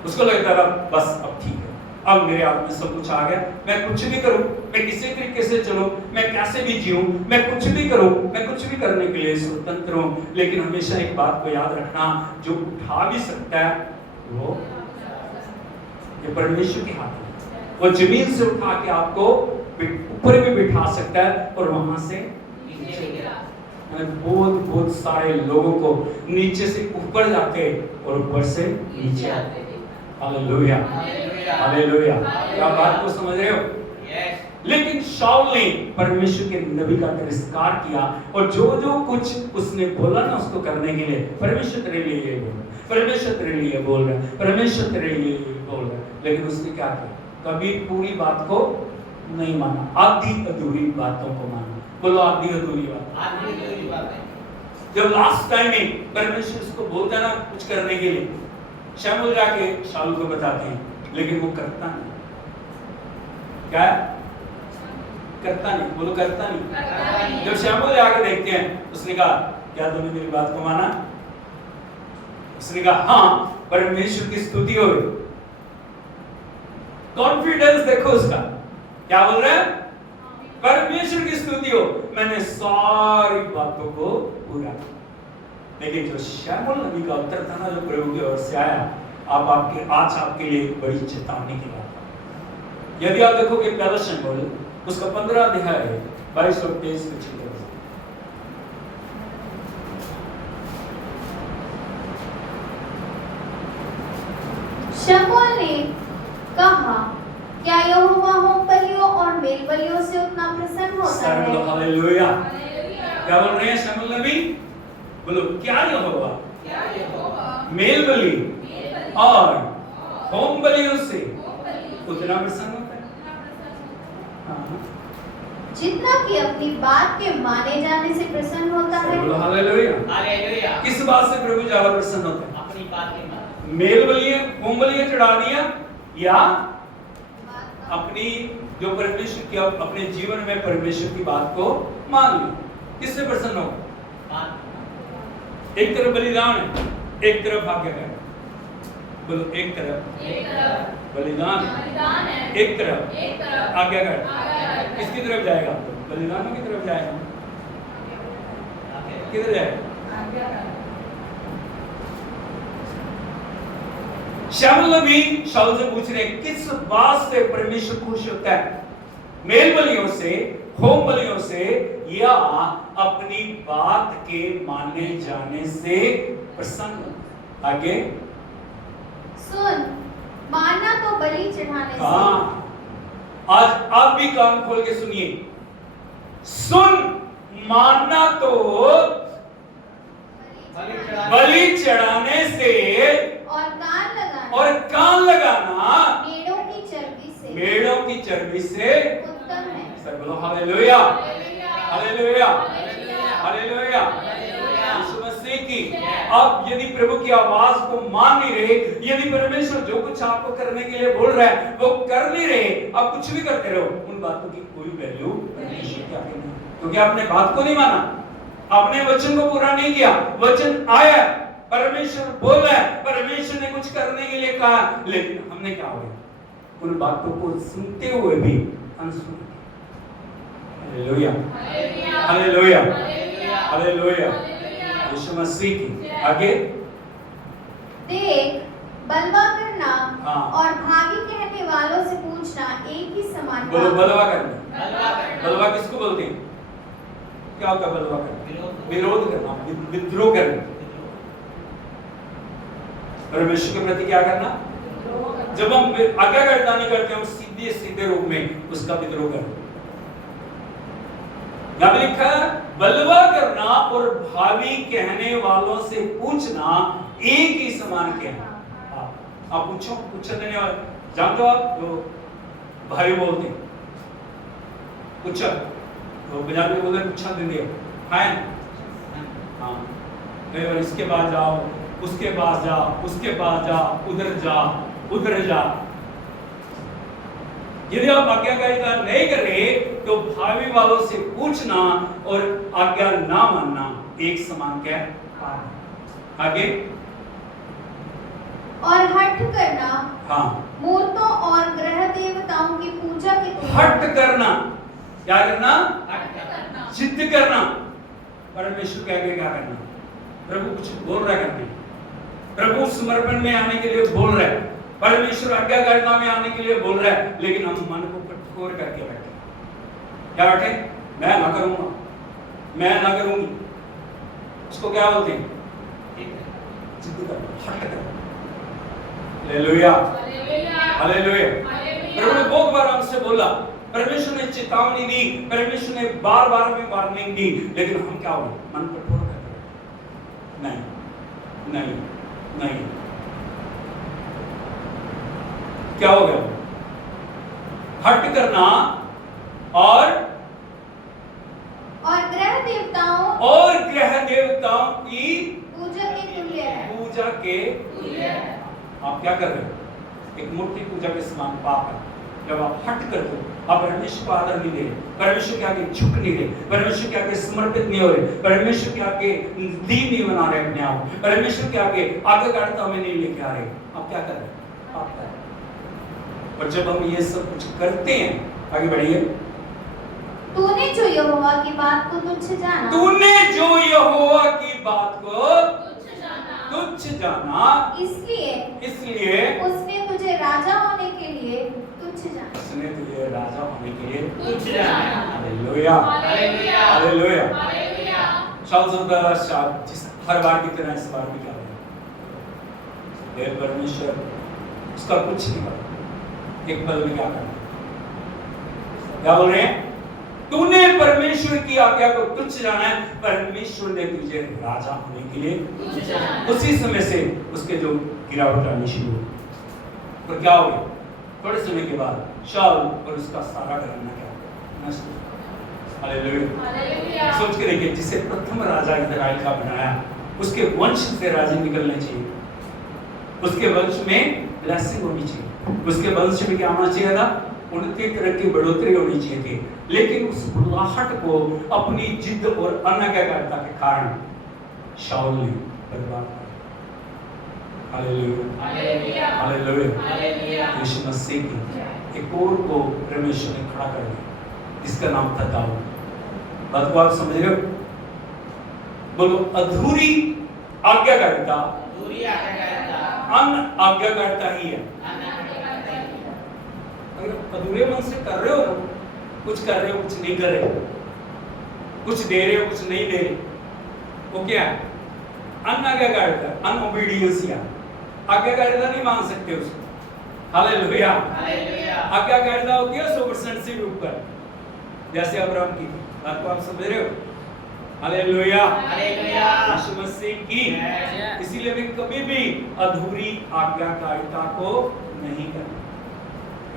उसको लगता था बस अब ठीक है, अब मेरे हाथ में सब कुछ आ गया, मैं कुछ भी करूं, मैं किसी तरीके से चलूं, मैं कैसे भी जीऊं, मैं कुछ भी करूं, मैं कुछ भी करने के लिए स्वतंत्र हूं। लेकिन हमेशा एक बात को याद रखना, जो उठा भी सकता है वो ये परमेश्वर के हाथ में। वो जमीन से उठा के आपको ऊपर भी बिठा सकता है और वहां से बहुत सारे लोगों को नीचे से ऊपर जाते और ऊपर से नीचे आते। Hallelujah, hallelujah. क्या बात को समझ रहे हो? लेकिन शाऊल ने परमेश्वर के नबी का तिरस्कार किया और जो जो कुछ उसने बोला ना उसको करने के लिए, परमेश्वर तेरे लिए ये बोल रहा है, परमेश्वर तेरे लिए बोल रहा है, परमेश्वर तेरे लिए बोल रहा है। लेकिन उसने क्या किया? कभी पूरी बात को नहीं माना, आधी अधूरी बातों को माना। बोलो आधी अधूरी बात। जब लास्ट टाइम में परमेश्वर उसको बोलता है ना कुछ करने के लिए, शमूएल जाके शाऊल को बताते हैं, लेकिन वो करता नहीं। क्या करता नहीं? बोलो करता नहीं। जब शमूएल जाके देखते हैं, उसने कहा क्या तूने मेरी बात को माना? उसने कहा हाँ, परमेश्वर की स्तुति हो। कॉन्फिडेंस देखो उसका, क्या बोल रहा है? परमेश्वर की स्तुति हो, मैंने सारी बातों को पूरा किया। लेकिन जो शमूएल नबी का उत्तर था ना, जो प्रभु की ओर से आया, आज आपके लिए एक बड़ी चेतावनी की बात है। यदि आप देखोगे पहला शमूएल उसका 15 अध्याय है, 22 और 23 में चल रहा है। शमूएल ने कहा, क्या यहोवा होम बलियों और मेल बलियों से उतना प्रसन्न होता है? हालेलुया। क्या बोल रहे हैं शमूएल नबी? बोलो क्या यहोवा मेल बलि और होम बलियों से उतना प्रसन्न होता है? हाँ। जितना कि अपनी बात के माने जाने से प्रसन्न होता है। बोलो हालेलुया। हालेलुया। किस बात से प्रभु ज्यादा प्रसन्न होता है? अपनी बात के माने। मेल बलियां, होम बलियां चढ़ा दिया या अपनी जो परमेश्वर की अपने जीवन में परमेश्वर की बात को मान ली, किससे प्रसन्न हो? एक तरफ बलिदान है, एक तरफ आज्ञा है। बोलो एक तरफ बलिदान है, एक तरफ आज्ञा है। किसकी तरफ जाएगा? बलिदानों की तरफ जाएगा। किधर जाएगा? शमूएल नबी शाऊल से पूछ रहे किस बात से परमेश्वर खुश होता है? मेल बलियों से, होम बलियों से, या अपनी बात के माने जाने से प्रसन्न? आगे सुन, मानना तो बलि चढ़ाने से। हाँ, आज आप भी कान खोल के सुनिए। सुन, मानना तो बलि चढ़ाने से और कान लगाना मेढ़ों की चर्बी से उत्तम है। सर बोलो hallelujah, hallelujah, hallelujah. Yeshu Masih की। आप यदि प्रभु की आवाज को मान नहीं रहे, यदि परमेश्वर जो कुछ आपको करने के लिए बोल रहा है वो कर नहीं रहे, आप कुछ भी करते रहो, उन बातों की कोई वैल्यू परमेश्वर के आगे नहीं, क्योंकि आपने बात को नहीं माना, आपने वचन को पूरा नहीं किया। वचन आया, परमेश्वर बोला है, परमेश्वर ने कुछ करने के लिए कहा, लेकिन हमने क्या हो गया? उन बातों को सुनते हुए भी अनसुने। Hallelujah, hallelujah, hallelujah. Yeshu Masih की। आगे देख, बलवा करना हाँ। और भागी कहने वालों से पूछना एक ही समान। बोलो बलवा करना। बलवा किसको बोलते हैं? क्या होता है बलवा करना? विरोध करना, विद्रोह करना। परमेश्वर के प्रति क्या करना? जब हम आज्ञाकारिता नहीं करते, हम सीधे सीधे रूप में उसका विद्रोह करते। यहाँ पे लिखा है बलवा करना और भावी कहने वालों से पूछना एक ही समान कहना। आप पूछो, पूछा देने वाले जानते हो आप जो भाई बोलते हैं पूछा, तो पंजाबी में बोलते पूछा दे दिया है। हाँ, कई बार इसके बाद जाओ, उसके पास जा, उसके पास जा, उधर जा, उधर जा। यदि आप आज्ञाकारिता नहीं कर रहे तो भावी वालों से पूछना और आज्ञा ना मानना एक समान क्या है? आगे और हठ करना, हाँ, मूर्तों और ग्रह देवताओं की पूजा के तुल्य। हट करना, क्या करना? हट करना। जिद करना। परमेश्वर के आगे क्या करना? प्रभु कुछ बोल रहा है करने, प्रभु समर्पण में आने के लिए बोल रहा है, परमेश्वर आज्ञाकारिता में आने के लिए बोल रहा है, लेकिन हम मन को कठोर करके बैठे। क्या बैठे? मैं ना करूंगा, मैं ना करूंगी। उसको क्या बोलते हैं? जिद करना, हट करना। Hallelujah, hallelujah. प्रभु ने बहुत बार हमसे बोला, परमेश्वर ने चेतावनी दी, परमेश्वर ने बार बार में वार्निंग दी, लेकिन हम क्या हुए? मन कठोर करके बैठे। नहीं नहीं नहीं। क्या हो गया? हट करना और ग्रह देवताओं की पूजा के तुल्य है। पूजा के तुल्य है। आप क्या कर रहे हो? एक मूर्ति पूजा के समान पाप है। जब आप हट करते हो, आप परमेश्वर को आदर नहीं दे रहे, परमेश्वर के आगे झुक नहीं रहे, परमेश्वर के आगे समर्पित नहीं हो रहे, परमेश्वर के आगे दीन नहीं बना रहे अपने आप, परमेश्वर के आगे आज्ञाकारिता में नहीं लेके आ रहे, आप क्या कर रहे हैं? आप कर रहे हैं। और जब हम ये सब कुछ करते हैं, आगे बढ़िए। तूने जो यहोवा की बात को तुच्छ जाना, तूने जो यहोवा की बात को तुच्छ जाना, इसलिए उसने तुझे राजा होने के लिए तुच्छ जाना। उसने तुझे राजा होने के लिए तुच्छ जाना। Hallelujah, hallelujah, hallelujah. हालेलुया। शायद जिस हर बार की तरह इस बार भी क्या है? देव परमेश्वर उसका कुछ नहीं करता, एक पल में क्या करना? क्या बोल रहे हैं? तूने परमेश्वर की आज्ञा को तुच्छ जाना है, परमेश्वर ने तुझे राजा होने के लिए तुच्छ जाना। उसी समय से उसके जो गिरावट आनी शुरू हुई, और क्या हो गया? थोड़े समय के बाद शाऊल और उसका सारा घराना क्या नष्ट हो गया। हालेलुया। सोच के देखिए, जिसे प्रथम राजा इस्राएल का बनाया, उसके वंश से राजे निकलने चाहिए, उसके वंश में ब्लेसिंग होनी चाहिए, उसके वंश में क्या होना चाहिए था? उन्नति तरह की बढ़ोतरी होनी चाहिए थी, लेकिन उस बुलाहट को अपनी जिद और अनाज्ञाकारिता के कारण शाऊल ने बर्बाद कर दिया। Hallelujah, hallelujah, hallelujah. Yeshu Masih की एक और को परमेश्वर ने खड़ा कर दिया, इसका नाम था दाऊद। बात को आप समझ रहे हो? बोलो, अधूरी आज्ञाकारिता अनाज्ञाकारिता ही है। अगर अधूरे मन से कर रहे हो ना, कुछ कर रहे हो, कुछ नहीं कर रहे, कुछ दे रहे हो, कुछ नहीं दे रहे, वो क्या है? अनाज्ञाकारिता, अनओबीडियंस। या आज्ञाकारिता नहीं मान सकते उसको। Hallelujah, hallelujah. आज्ञाकारिता होती है 100% से ऊपर, जैसे अब्राहम की थी। बात को आप समझ रहे हो? Hallelujah, hallelujah. यीशु मसीह की। इसीलिए भी कभी भी अधूरी आज्ञाकारिता को नहीं करना।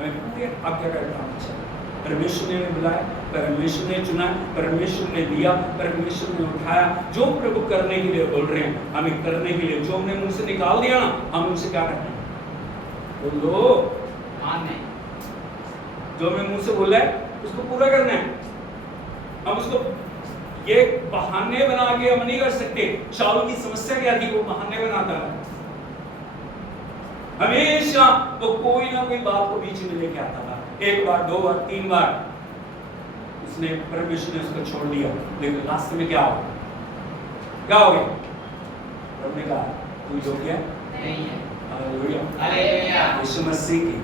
आज्ञाकारिता चाहिए। परमेश्वर ने बुलाया, परमेश्वर ने चुना, परमेश्वर ने दिया, परमेश्वर ने उठाया। जो प्रभु करने के लिए बोल रहे हैं, हमें करने के लिए, जो हमने मुंह से निकाल दिया ना, हम उनसे क्या करना है? बोलो, मानना। जो हमें मुंह से बोला है उसको पूरा करना है। हम उसको ये बहाने बना के हम नहीं कर सकते। शाऊल की समस्या क्या थी? वो बहाने बनाता है, हमेशा वो कोई ना कोई बात को बीच में लेके आता था। एक बार, दो बार, तीन बार उसने, परमेश्वर ने उसको छोड़ दिया, लेकिन लास्ट में क्या हो गया? प्रभु ने कहा, तू योग्य नहीं है। Hallelujah, hallelujah. यीशु मसीह की।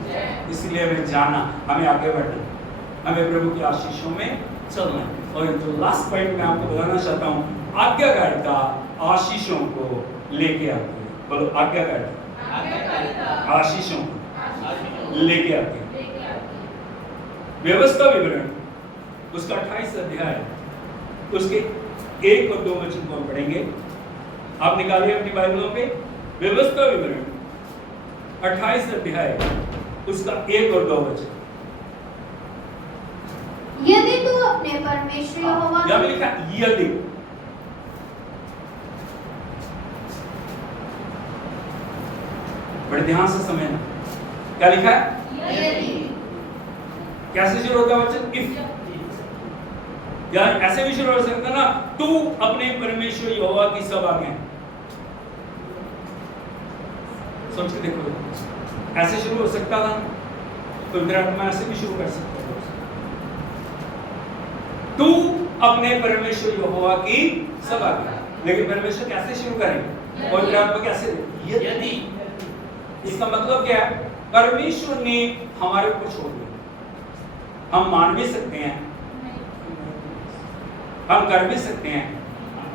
इसलिए हमें जाना, हमें आगे बढ़ना, हमें प्रभु की आशीषों में चलना है। और जो लास्ट पॉइंट मैं आपको बताना चाहता हूँ, आज्ञाकारिता आशीषों को लेके आती है। बोलो, आज्ञाकारिता आशीषों को लेके आती है। व्यवस्था विवरण उसका 28 अध्याय, उसके 1 और 2 वचन को हम पढ़ेंगे। आप निकालिए अपनी बाइबलों पे, व्यवस्था विवरण 28 अध्याय, उसका 1 और 2 वचन। यदि तू अपने परमेश्वर यहोवा यहाँ पे लिखा यदि, बड़े ध्यान से समझना क्या लिखा है। कैसे शुरू होता है वचन? इफ, या ऐसे भी शुरू हो सकता ना, तू अपने परमेश्वर यहोवा की सब आज्ञाएं। सोच के देखो, ऐसे शुरू हो सकता था, पवित्र आत्मा ऐसे भी शुरू कर सकता था। तू अपने परमेश्वर यहोवा की सब आज्ञाएं। लेकिन परमेश्वर कैसे शुरू करेंगे? पवित्र आत्मा कैसे दे? यदि। इसका मतलब क्या है? परमेश्वर ने हमारे ऊपर छोड़ दिया। हम मान भी सकते हैं, हम कर भी सकते हैं,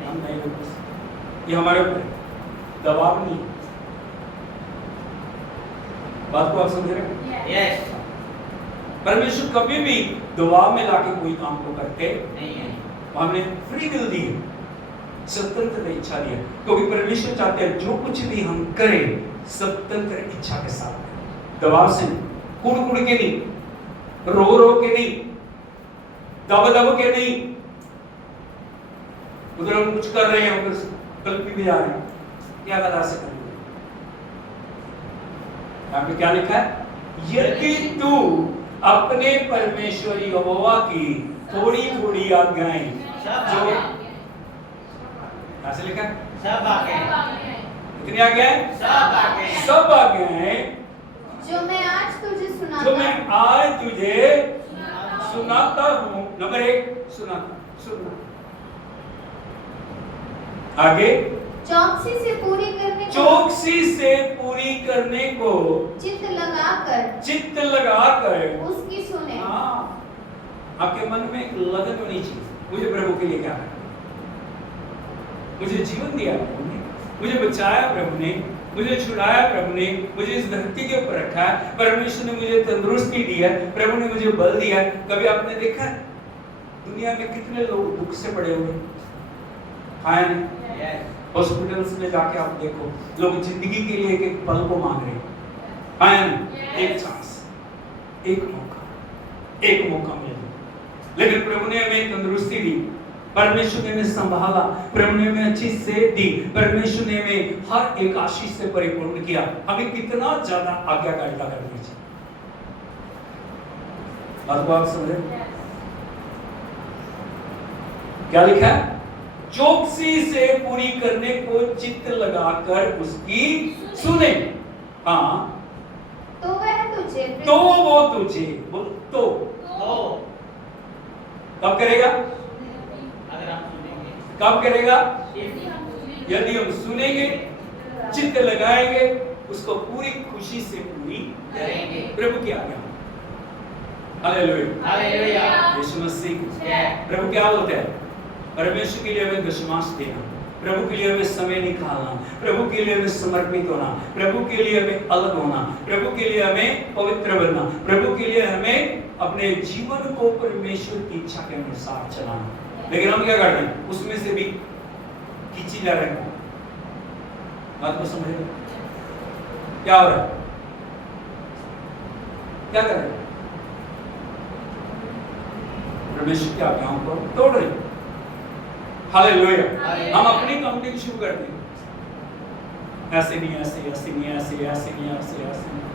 हम नहीं कर सकते। ये हमारे ऊपर दबाव नहीं है। बात को आप समझ रहे हैं? यस। परमेश्वर कभी भी दबाव में लाके कोई काम को करते नहीं है। हमने फ्री विल दी है, स्वतंत्र इच्छा दी है, क्योंकि परमेश्वर चाहते हैं जो कुछ भी हम करें स्वतंत्र इच्छा के साथ, दबाव से नहीं, कुड़ कुड़ के नहीं, रो रो के नहीं, दब दब के नहीं। उधर हम कुछ कर रहे हैं, उधर कल्पी भी जा रहे हैं, क्या गलत से करेंगे? यहाँ पे क्या लिखा है? यदि तू अपने परमेश्वर यहोवा की थोड़ी थोड़ी आज्ञाएं, जो ऐसे लिखा है, सब आज्ञाएं, कितनी आज्ञाएं? सब आज्ञाएं, सब आज्ञाएं जो मैं आज तुझे जो सुनाता मैं आज तुझे सुनाता हूं। नंबर 1, सुनाता, सुनना। आगे, चौकसी से पूरी करने को चौकसी से पूरी करने को चित्त लगाकर उसकी सुने। हाँ, आपके मन में एक लगन होनी चाहिए, मुझे प्रभु के लिए क्या है, मुझे जीवन दिया प्रभु ने, मुझे बचाया प्रभु ने, मुझे छुड़ाया प्रभु ने, मुझे इस धरती के ऊपर रखा है, परमेश्वर ने मुझे तंदुरुस्ती दी है, प्रभु ने मुझे बल दिया है। कभी आपने देखा है दुनिया में कितने लोग दुख से पड़े हुए? हाँ, हॉस्पिटल्स में जाके आप देखो, लोग जिंदगी के लिए एक एक पल को मांग रहे हैं। हाँ, एक चांस, एक मौका मिला। लेकिन प्रभु ने हमें तंदुरुस्ती दी, परमेश्वर ने हमें संभाला, प्रभु ने हमें अच्छी सेहत दी, परमेश्वर ने हमें हर एक आशीष से परिपूर्ण किया। हमें कितना ज्यादा आज्ञाकारिता करनी चाहिए। बात को आप समझे? क्या लिखा है? चौकसी से पूरी करने को चित्त लगाकर उसकी सुने। हाँ, तो वो तुझे तो कब करेगा? अगर आप सुनेंगे, कब करेगा? यदि हम सुनेंगे, चित्त लगाएंगे, उसको पूरी खुशी से पूरी करेंगे। प्रभु की आज्ञा। Hallelujah, hallelujah. यीशु मसीह। जय। प्रभु क्या बोलते हैं? परमेश्वर के लिए हमें दशमांश देना, प्रभु के लिए हमें समय निकालना, प्रभु के लिए हमें समर्पित होना, प्रभु के लिए हमें अलग होना, प्रभु के लिए हमें पवित्र बनना, प्रभु के लिए हमें अपने जीवन को परमेश्वर की इच्छा के अनुसार चलाना। लेकिन हम क्या कर रहे हैं? उसमें से भी खींची जा रहे हैं। बात को समझ रहे? क्या हो रहा है? क्या कर रहे हैं? परमेश्वर की आज्ञाओं को तोड़ रहे हैं। हालेलुया। हम अपनी काउंटिंग शुरू करते हैं, ऐसे नहीं, ऐसे ऐसे नहीं, ऐसे ऐसे नहीं, ऐसे ऐसे नहीं।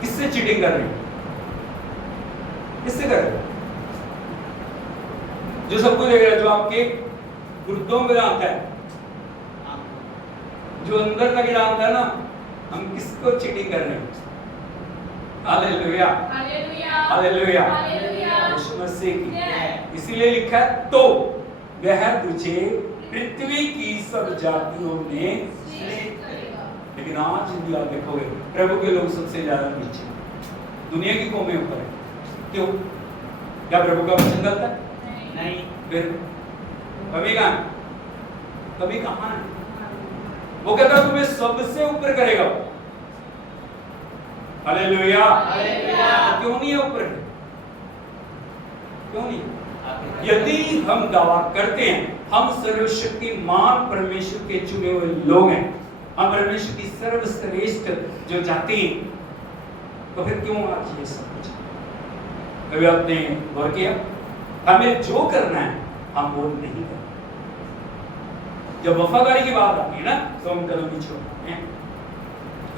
किससे चीटिंग कर रहे हैं? किससे कर रहे हैं? जो सबको देख रहा है, जो आपके गुर्दों में आता है, जो अंदर तक जानता है ना, हम किसको चीटिंग कर रहे हैं? हालेलुया, हालेलुया, यीशु मसीह की। इसीलिए लिखा है, तो वह तुझे पृथ्वी की सब जातियों में। लेकिन आज यदि आप देखोगे, प्रभु के लोग सबसे ज्यादा नीचे, दुनिया की कौमें ऊपर है। क्यों? क्या प्रभु का वचन गलत है? नहीं। फिर कभी कहां है? वो कहता तुम्हें सबसे ऊपर करेगा। Hallelujah, hallelujah. क्यों नहीं है ऊपर? क्यों नहीं? यदि हम दावा करते हैं हम सर्वशक्तिमान परमेश्वर के चुने हुए लोग हैं, हम परमेश्वर की सर्वश्रेष्ठ जो जाति हैं, तो फिर क्यों आज ये सब कुछ? कभी आपने गौर किया? हमें जो करना है हम वो नहीं करते। जब वफादारी की बात आती है ना, तो हम कदम नहीं छोड़ते हैं।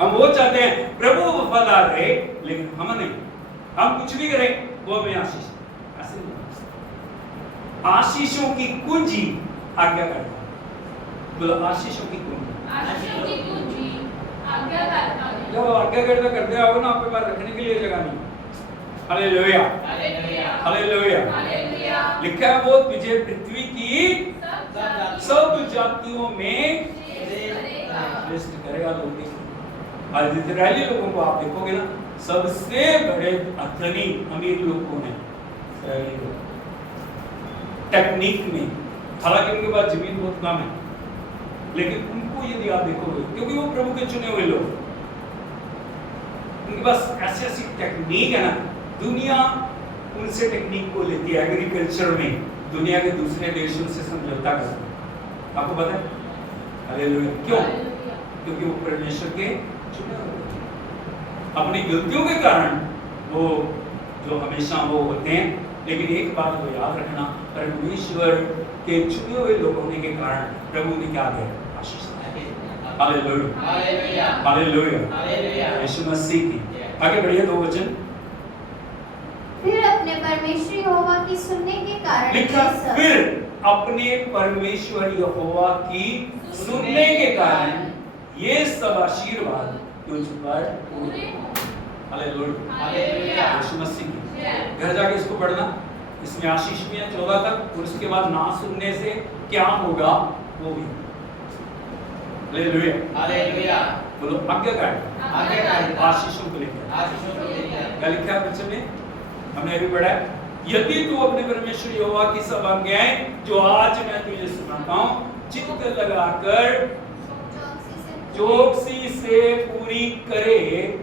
हम वो चाहते हैं प्रभु वफादार रहे, लेकिन हम नहीं। हम कुछ भी करें वो हमें आशीष, ऐसे नहीं होता। आशीषों की कुंजी आज्ञाकारी। बोलो आशीषों की कुंजी। आशीषों की कुंजी आज्ञाकारिता है। जब आज्ञाकारिता करते आओगे ना, आपके पास रखने के लिए जगह नहीं। Hallelujah, hallelujah, hallelujah. हालेलुया। लिखा है वो तुझे पृथ्वी की सब जातियों में करेगा। श्रेष्ठ करेगा। लोग देखो आज इजरायली लोगों को आप देखोगे ना, सबसे बड़े धनी अमीर लोग कौन है? इजरायली लोग। टेक्निक में, हालांकि उनके पास जमीन बहुत कम है, लेकिन उनको यदि आप देखोगे, क्योंकि वो प्रभु के चुने हुए लोग, उनके पास ऐसी ऐसी टेक्निक है ना, दुनिया उनसे टेक्निक को लेती है। एग्रीकल्चर में दुनिया के दूसरे देशों से समझौता करते हैं। आपको पता है? हालेलुया। क्यों? क्योंकि वो परमेश्वर के चुने हुए हैं। अपनी गलतियों के कारण वो जो हमेशा वो होते हैं, लेकिन एक बात को याद रखना, परमेश्वर के चुने हुए लोग होने के कारण प्रभु ने क्या दिया? आशीष। Hallelujah, hallelujah, hallelujah. Hallelujah. Yeshu Masih की। आगे बढ़िए, 2 वचन। फिर अपने परमेश्वर यहोवा की सुनने के कारण लिखा, ये सब- फिर अपने परमेश्वर यहोवा की सुनने के कारण ये सब आशीर्वाद तुझ पर पूरे हों। Hallelujah, hallelujah. यीशु मसीह की। घर जाके इसको पढ़ना, इसमें आशीष भी है 14 तक, और उसके बाद ना सुनने से क्या होगा वो भी। Hallelujah, hallelujah. बोलो आज्ञाकारी। आज्ञाकारी। आशीषों को लेकर आशीषों को लेकर। क्या लिखा है बच्चे में? हमने अभी पढ़ा है, यदि तू अपने परमेश्वर यहोवा की सब आज्ञाएं जो आज मैं तुझे सुनाता हूं चित्त लगाकर चौकसी से पूरी करे,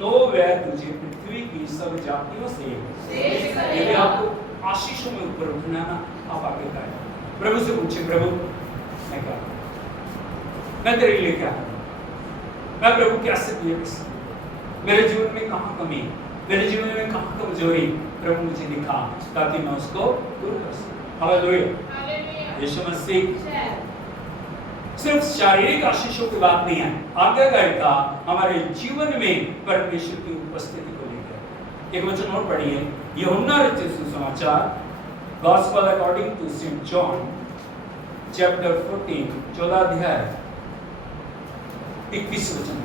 तो वह तुझे पृथ्वी की सब जातियों से श्रेष्ठ करेगा। यदि आपको आशीषों में ऊपर उठना ना, आप आगे का प्रभु से पूछे, प्रभु मैं क्या करूं? मैं तेरे लिए क्या करूं? मैं प्रभु कैसे दिए? मेरे जीवन में कहाँ कमी है? मेरे जीवन में कहाँ कमजोरी? प्रभु मुझे दिखा ताकि मैं उसको दूर कर सकूं। Hallelujah, hallelujah. यीशु मसीह। जय। सिर्फ शारीरिक आशीषों की बात नहीं है, आज्ञाकारिता हमारे जीवन में परमेश्वर की उपस्थिति को लेकर। एक वचन और पढ़िए, यूहन्ना रचित सुसमाचार, gospel according to Saint John, chapter 14, 14 अध्याय 21 वचन।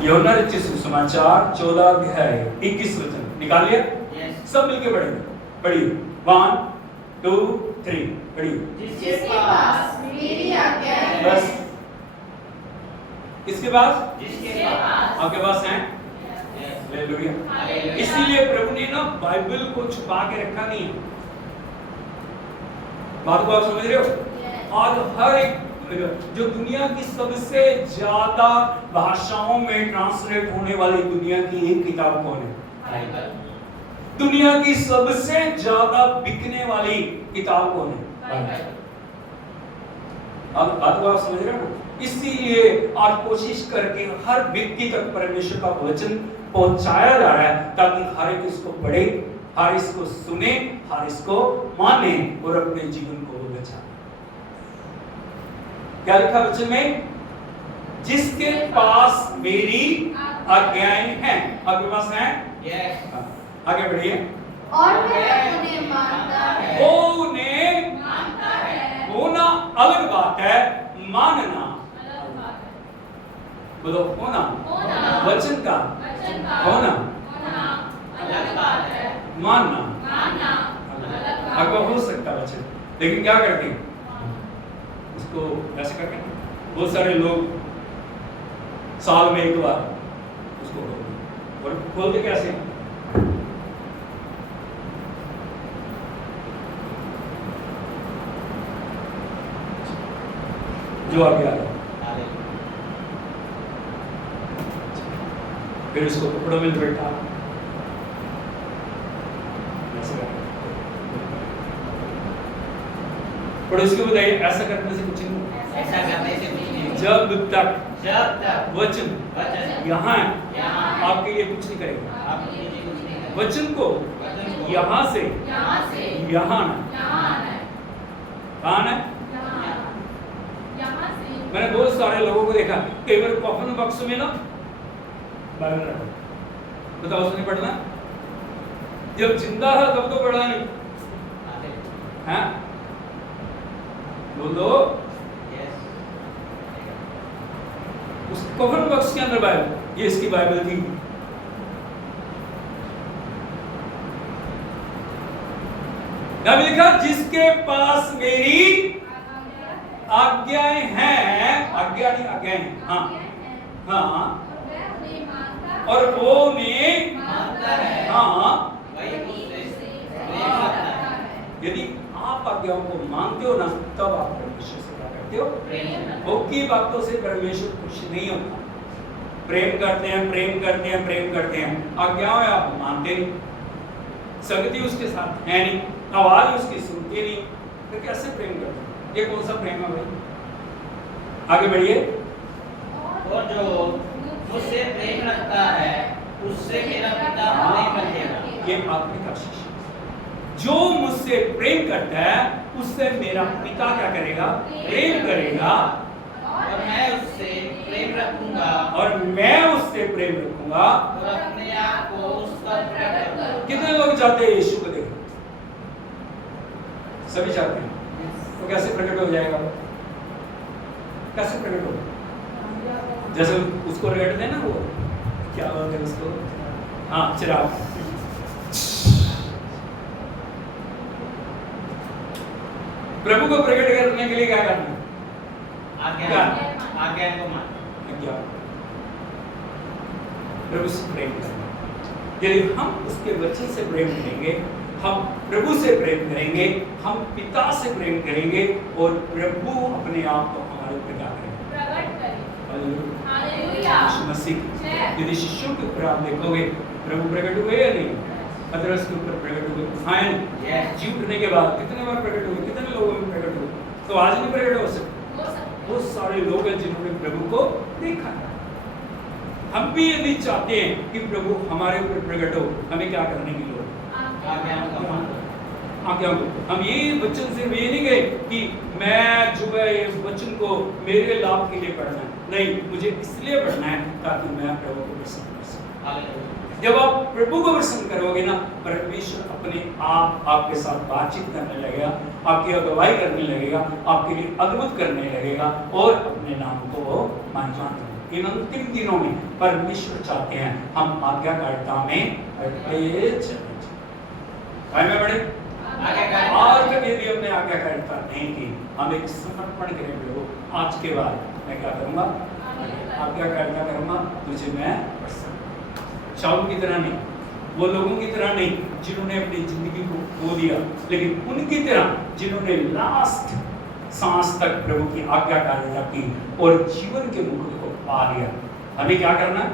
यूहन्ना रचित सुसमाचार 14 अध्याय 21 वचन निकाल लिया? यस। सब मिलके पढ़ेंगे। पढ़िए, 1 2 3 पढ़िए। जिसके पास मेरी आज्ञा है। बस। किसके पास? जिसके जिसके पास। पास आपके पास हैं? यस। हालेलुया। हालेलुया। इसीलिए प्रभु ने ना बाइबल को छुपा के रखा नहीं है। बात को आप समझ रहे हो? आज हर एक जो दुनिया की सबसे ज्यादा भाषाओं में ट्रांसलेट होने वाली दुनिया की एक किताब कौन है? बाइबल। दुनिया की सबसे ज्यादा बिकने वाली किताब कौन है? बाइबल। अब बात को आप समझ रहे हो? इसीलिए आज कोशिश करके हर व्यक्ति तक परमेश्वर का वचन पहुंचाया जा रहा है, ताकि हर एक इसको पढ़े, हर इसको सुने, हर इसको माने और अपने जीवन को बचाए। क्या लिखा वचन में? जिसके पास मेरी आज्ञाएं हैं। आपके पास हैं? यस। आगे बढ़िए। और वह उन्हें मानता है। वो उन्हें मानता है। होना अलग बात है, मानना अलग बात है। बोलो होना। होना। वचन का वचन का होना, होना अलग बात है। मानना मानना अलग बात आपको है। हो सकता है वचन, लेकिन क्या करते हैं उसको ऐसे करके? बहुत सारे लोग साल में एक बार उसको खोलते, और खोलते कैसे? जो आगे आ रहा है, हालेलुया। फिर उसको कपड़ों में लपेटा, ऐसे करके। पर उसके बताइए ऐसा करने से कुछ नहीं। ऐसा करने से कुछ नहीं होगा। जब तक जब तक वचन वचन यहाँ है, यहाँ है, आपके लिए कुछ नहीं करेगा। आपके लिए कुछ नहीं करेगा। वचन को वचन को यहाँ से यहाँ से यहाँ आना। यहाँ आना है, कहाँ आना है? यहाँ आना। यहाँ से मैंने बहुत सारे लोगों को देखा, कई बार कॉफन बॉक्स में ना बाइबल रखा, बताओ उसने पढ़ना? जब जिंदा था तब तो पढ़ा नहीं, हैं? बोल दो। उस कॉफन बॉक्स के अंदर बाइबल, ये इसकी बाइबल थी। तब लिखा जिसके पास मेरी आज्ञाएं हैं, आज्ञा नहीं आज्ञाएं, हाँ हाँ, और वो उन्हें मानता है, हाँ, वही उससे प्रेम करता है। यदि आप आज्ञाओं को मानते हो ना, तब आप परमेश्वर से क्या करते हो? प्रेम भोग की बातों से परमेश्वर खुश नहीं होता। प्रेम करते हैं, प्रेम करते हैं, प्रेम करते हैं, आज्ञाओं आप मानते नहीं, संगति उसके साथ है नहीं, आवाज उसकी सुनते नहीं, तो कैसे प्रेम करते हैं? ये कौन सा प्रेम है भाई? आगे बढ़िए। और जो मुझसे प्रेम रखता है उससे मेरा पिता प्रेम रखेगा। ये आत्मिक आशीष है। जो मुझसे प्रेम करता है उससे मेरा पिता क्या करेगा? प्रेम करेगा, और मैं उससे प्रेम रखूंगा, और मैं उससे प्रेम रखूंगा। और अपने आप को उस पर प्रकट करूंगा। कितने लोग चाहते हैं यीशु को देखें? सभी चाहते हैं। तो कैसे प्रकट हो जाएगा? कैसे प्रकट होगा? जैसे उसको रगड़ते हैं ना, वो क्या बोलते हैं उसको? हाँ, चिराग। प्रभु को प्रकट करने के लिए क्या करना है? आज्ञा को मान। क्या? प्रभु से प्रेम करना। यदि हम उसके वचन से प्रेम करेंगे, हम प्रभु से प्रेम करेंगे, हम पिता से प्रेम करेंगे, और प्रभु अपने आप को हमारे ऊपर क्या करेंगे? प्रकट करें। हालेलुया। यीशु मसीह की। जय। यदि शिष्यों के ऊपर आप देखोगे, प्रभु प्रकट हुए या नहीं? पतरस के ऊपर प्रकट हुए, उठाए जी उठने के बाद कितने बार प्रकट हुए, कितने लोगों में प्रकट हुए? तो आज नहीं प्रकट हो सकते। बहुत सारे लोग हैं जिन्होंने प्रभु को देखा है। हम भी यदि चाहते हैं कि प्रभु हमारे ऊपर प्रकट हो, हमें क्या करने की लोड़ है? आज्ञाओं का मान। आज्ञाओं को। हम ये वचन से ये नहीं गए कि मैं जो है ये वचन को मेरे लाभ के लिए पढ़ना है, नहीं, मुझे इसलिए पढ़ना है ताकि मैं प्रभु को प्रसन्न कर सकूं। हालेलुया। जब आप प्रभु को प्रसन्न करोगे ना, परमेश्वर अपने आप आपके साथ बातचीत करने लगेगा, आपकी अगुवाई करने लगेगा, आपके लिए अद्भुत करने लगेगा, और अपने नाम को महिमा करेगा। इन अंतिम दिनों में परमेश्वर चाहते हैं हम आज्ञाकारिता में बढ़ते चले। में बढ़े और कभी यदि हमने आज्ञाकारिता नहीं की, हम एक समर्पण करें प्रभु, आज के बाद मैं क्या करूंगा? आज्ञाकारिता करूंगा, तुझे मैं प्रसन्न। शाऊल की तरह नहीं, वो लोगों की तरह नहीं जिन्होंने अपनी जिंदगी को खो दिया, लेकिन उनकी तरह जिन्होंने लास्ट सांस तक प्रभु की आज्ञाकारिता की और जीवन के मुकुट को पा लिया। हमें क्या करना है?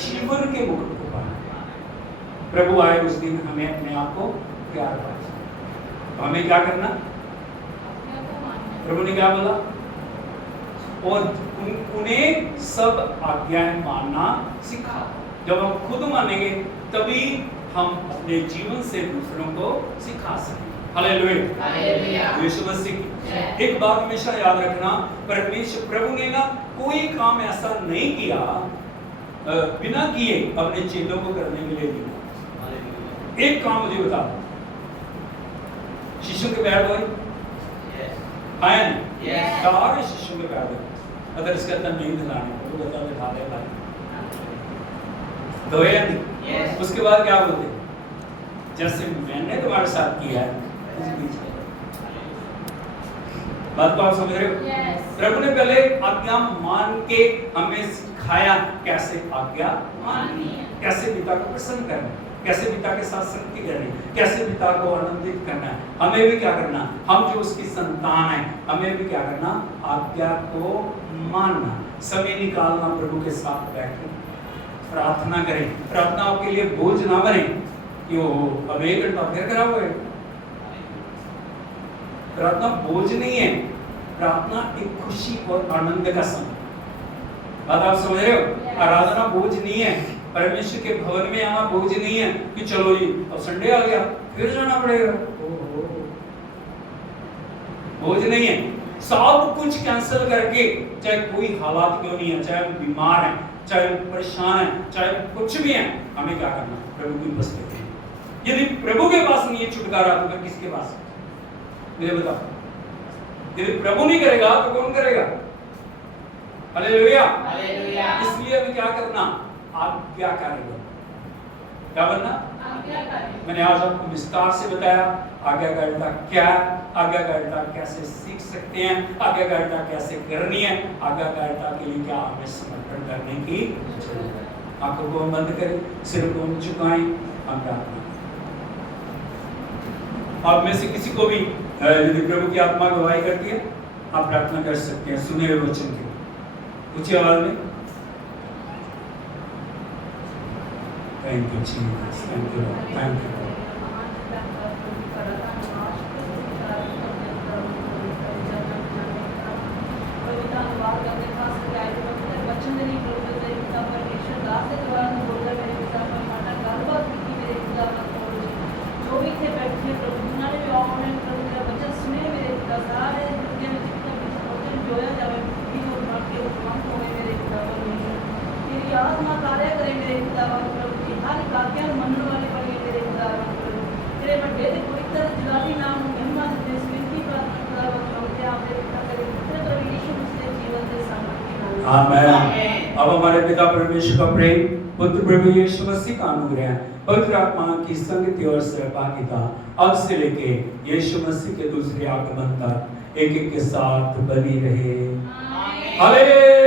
जीवन के मुकुट को पाना। प्रभु आए उस दिन, हमें अपने आप को प्यार पाए, तो हमें क्या करना? प्रभु ने क्या बोला? और उन्हें सब आज्ञाएं मानना सिखाओ। जब हम खुद मानेंगे तभी हम अपने जीवन से दूसरों को सिखा सकेंगे। हालेलुया। यीशु मसीह की। एक बात हमेशा याद रखना, परमेश्वर प्रभु ने ना कोई काम ऐसा नहीं किया बिना किए अपने चेलों को करने के लिए दिया। एक काम मुझे बता, शिष्यों के पैर धोए? आया नहीं? सारे शिष्यों के पैर धोए। अगर इसका तन नहीं दिलाने तो बता दिखा दे भाई, धोए या नहीं? उसके बाद क्या बोलते? जैसे मैंने तुम्हारे साथ किया है उस बीच में। बात को आप समझ रहे हो? प्रभु ने पहले आज्ञा मान के हमें सिखाया कैसे आज्ञा माननी है, कैसे पिता को प्रसन्न करना, कैसे पिता के साथ संगति करनी, कैसे पिता को आनंदित करना है। हमें भी क्या करना? हम जो उसकी संतान है, हमें भी क्या करना? आज्ञा को मानना, समय निकालना, प्रभु के साथ बैठना, प्रार्थना करें। प्रार्थना आपके लिए बोझ ना बने कि वो अब 1 घंटा फिर खराब होए। प्रार्थना बोझ नहीं है, प्रार्थना एक खुशी और आनंद का समय। बात आप समझ रहे हो? आराधना बोझ नहीं है, परमेश्वर के भवन में आना बोझ नहीं है कि चलो जी अब संडे आ गया फिर जाना पड़ेगा, बोझ नहीं है। सब कुछ कैंसिल करके, चाहे कोई हालात क्यों नहीं है, चाहे हम बीमार हैं, चाहे हम परेशान हैं, चाहे कुछ भी है, हमें क्या करना, प्रभु की उपस्थिति में। यदि प्रभु के पास नहीं है छुटकारा तो फिर किसके पास? मुझे बताओ। यदि प्रभु नहीं करेगा तो कौन करेगा? हालेलुया। हालेलुया। इसलिए हमें क्या करना? आज्ञाकारी बनना। क्या बनना? आज्ञाकारी। मैंने आज आपको विस्तार से बताया आज्ञाकारिता क्या है, आज्ञाकारिता कैसे सीख सकते हैं, आज्ञाकारिता कैसे करनी है, आज्ञाकारिता के लिए क्या हमें समर्पण करने की जरूरत है। आंखों को बंद करें, सिर को झुकाएं, हम प्रार्थना। आप में से किसी को भी यदि प्रभु की आत्मा गवाही करती है, आप प्रार्थना कर सकते हैं सुने हुए वचन की ऊंची आवाज में। Thank you Jesus, thank you, thank you. Amen. अब हमारे पिता परमेश्वर का प्रेम, पुत्र प्रभु यीशु मसीह का अनुग्रह, पवित्र आत्मा की संगति और सहभागिता अब से लेके यीशु मसीह के दूसरे आगमन तक एक एक के साथ बनी रहे। हालेलुया।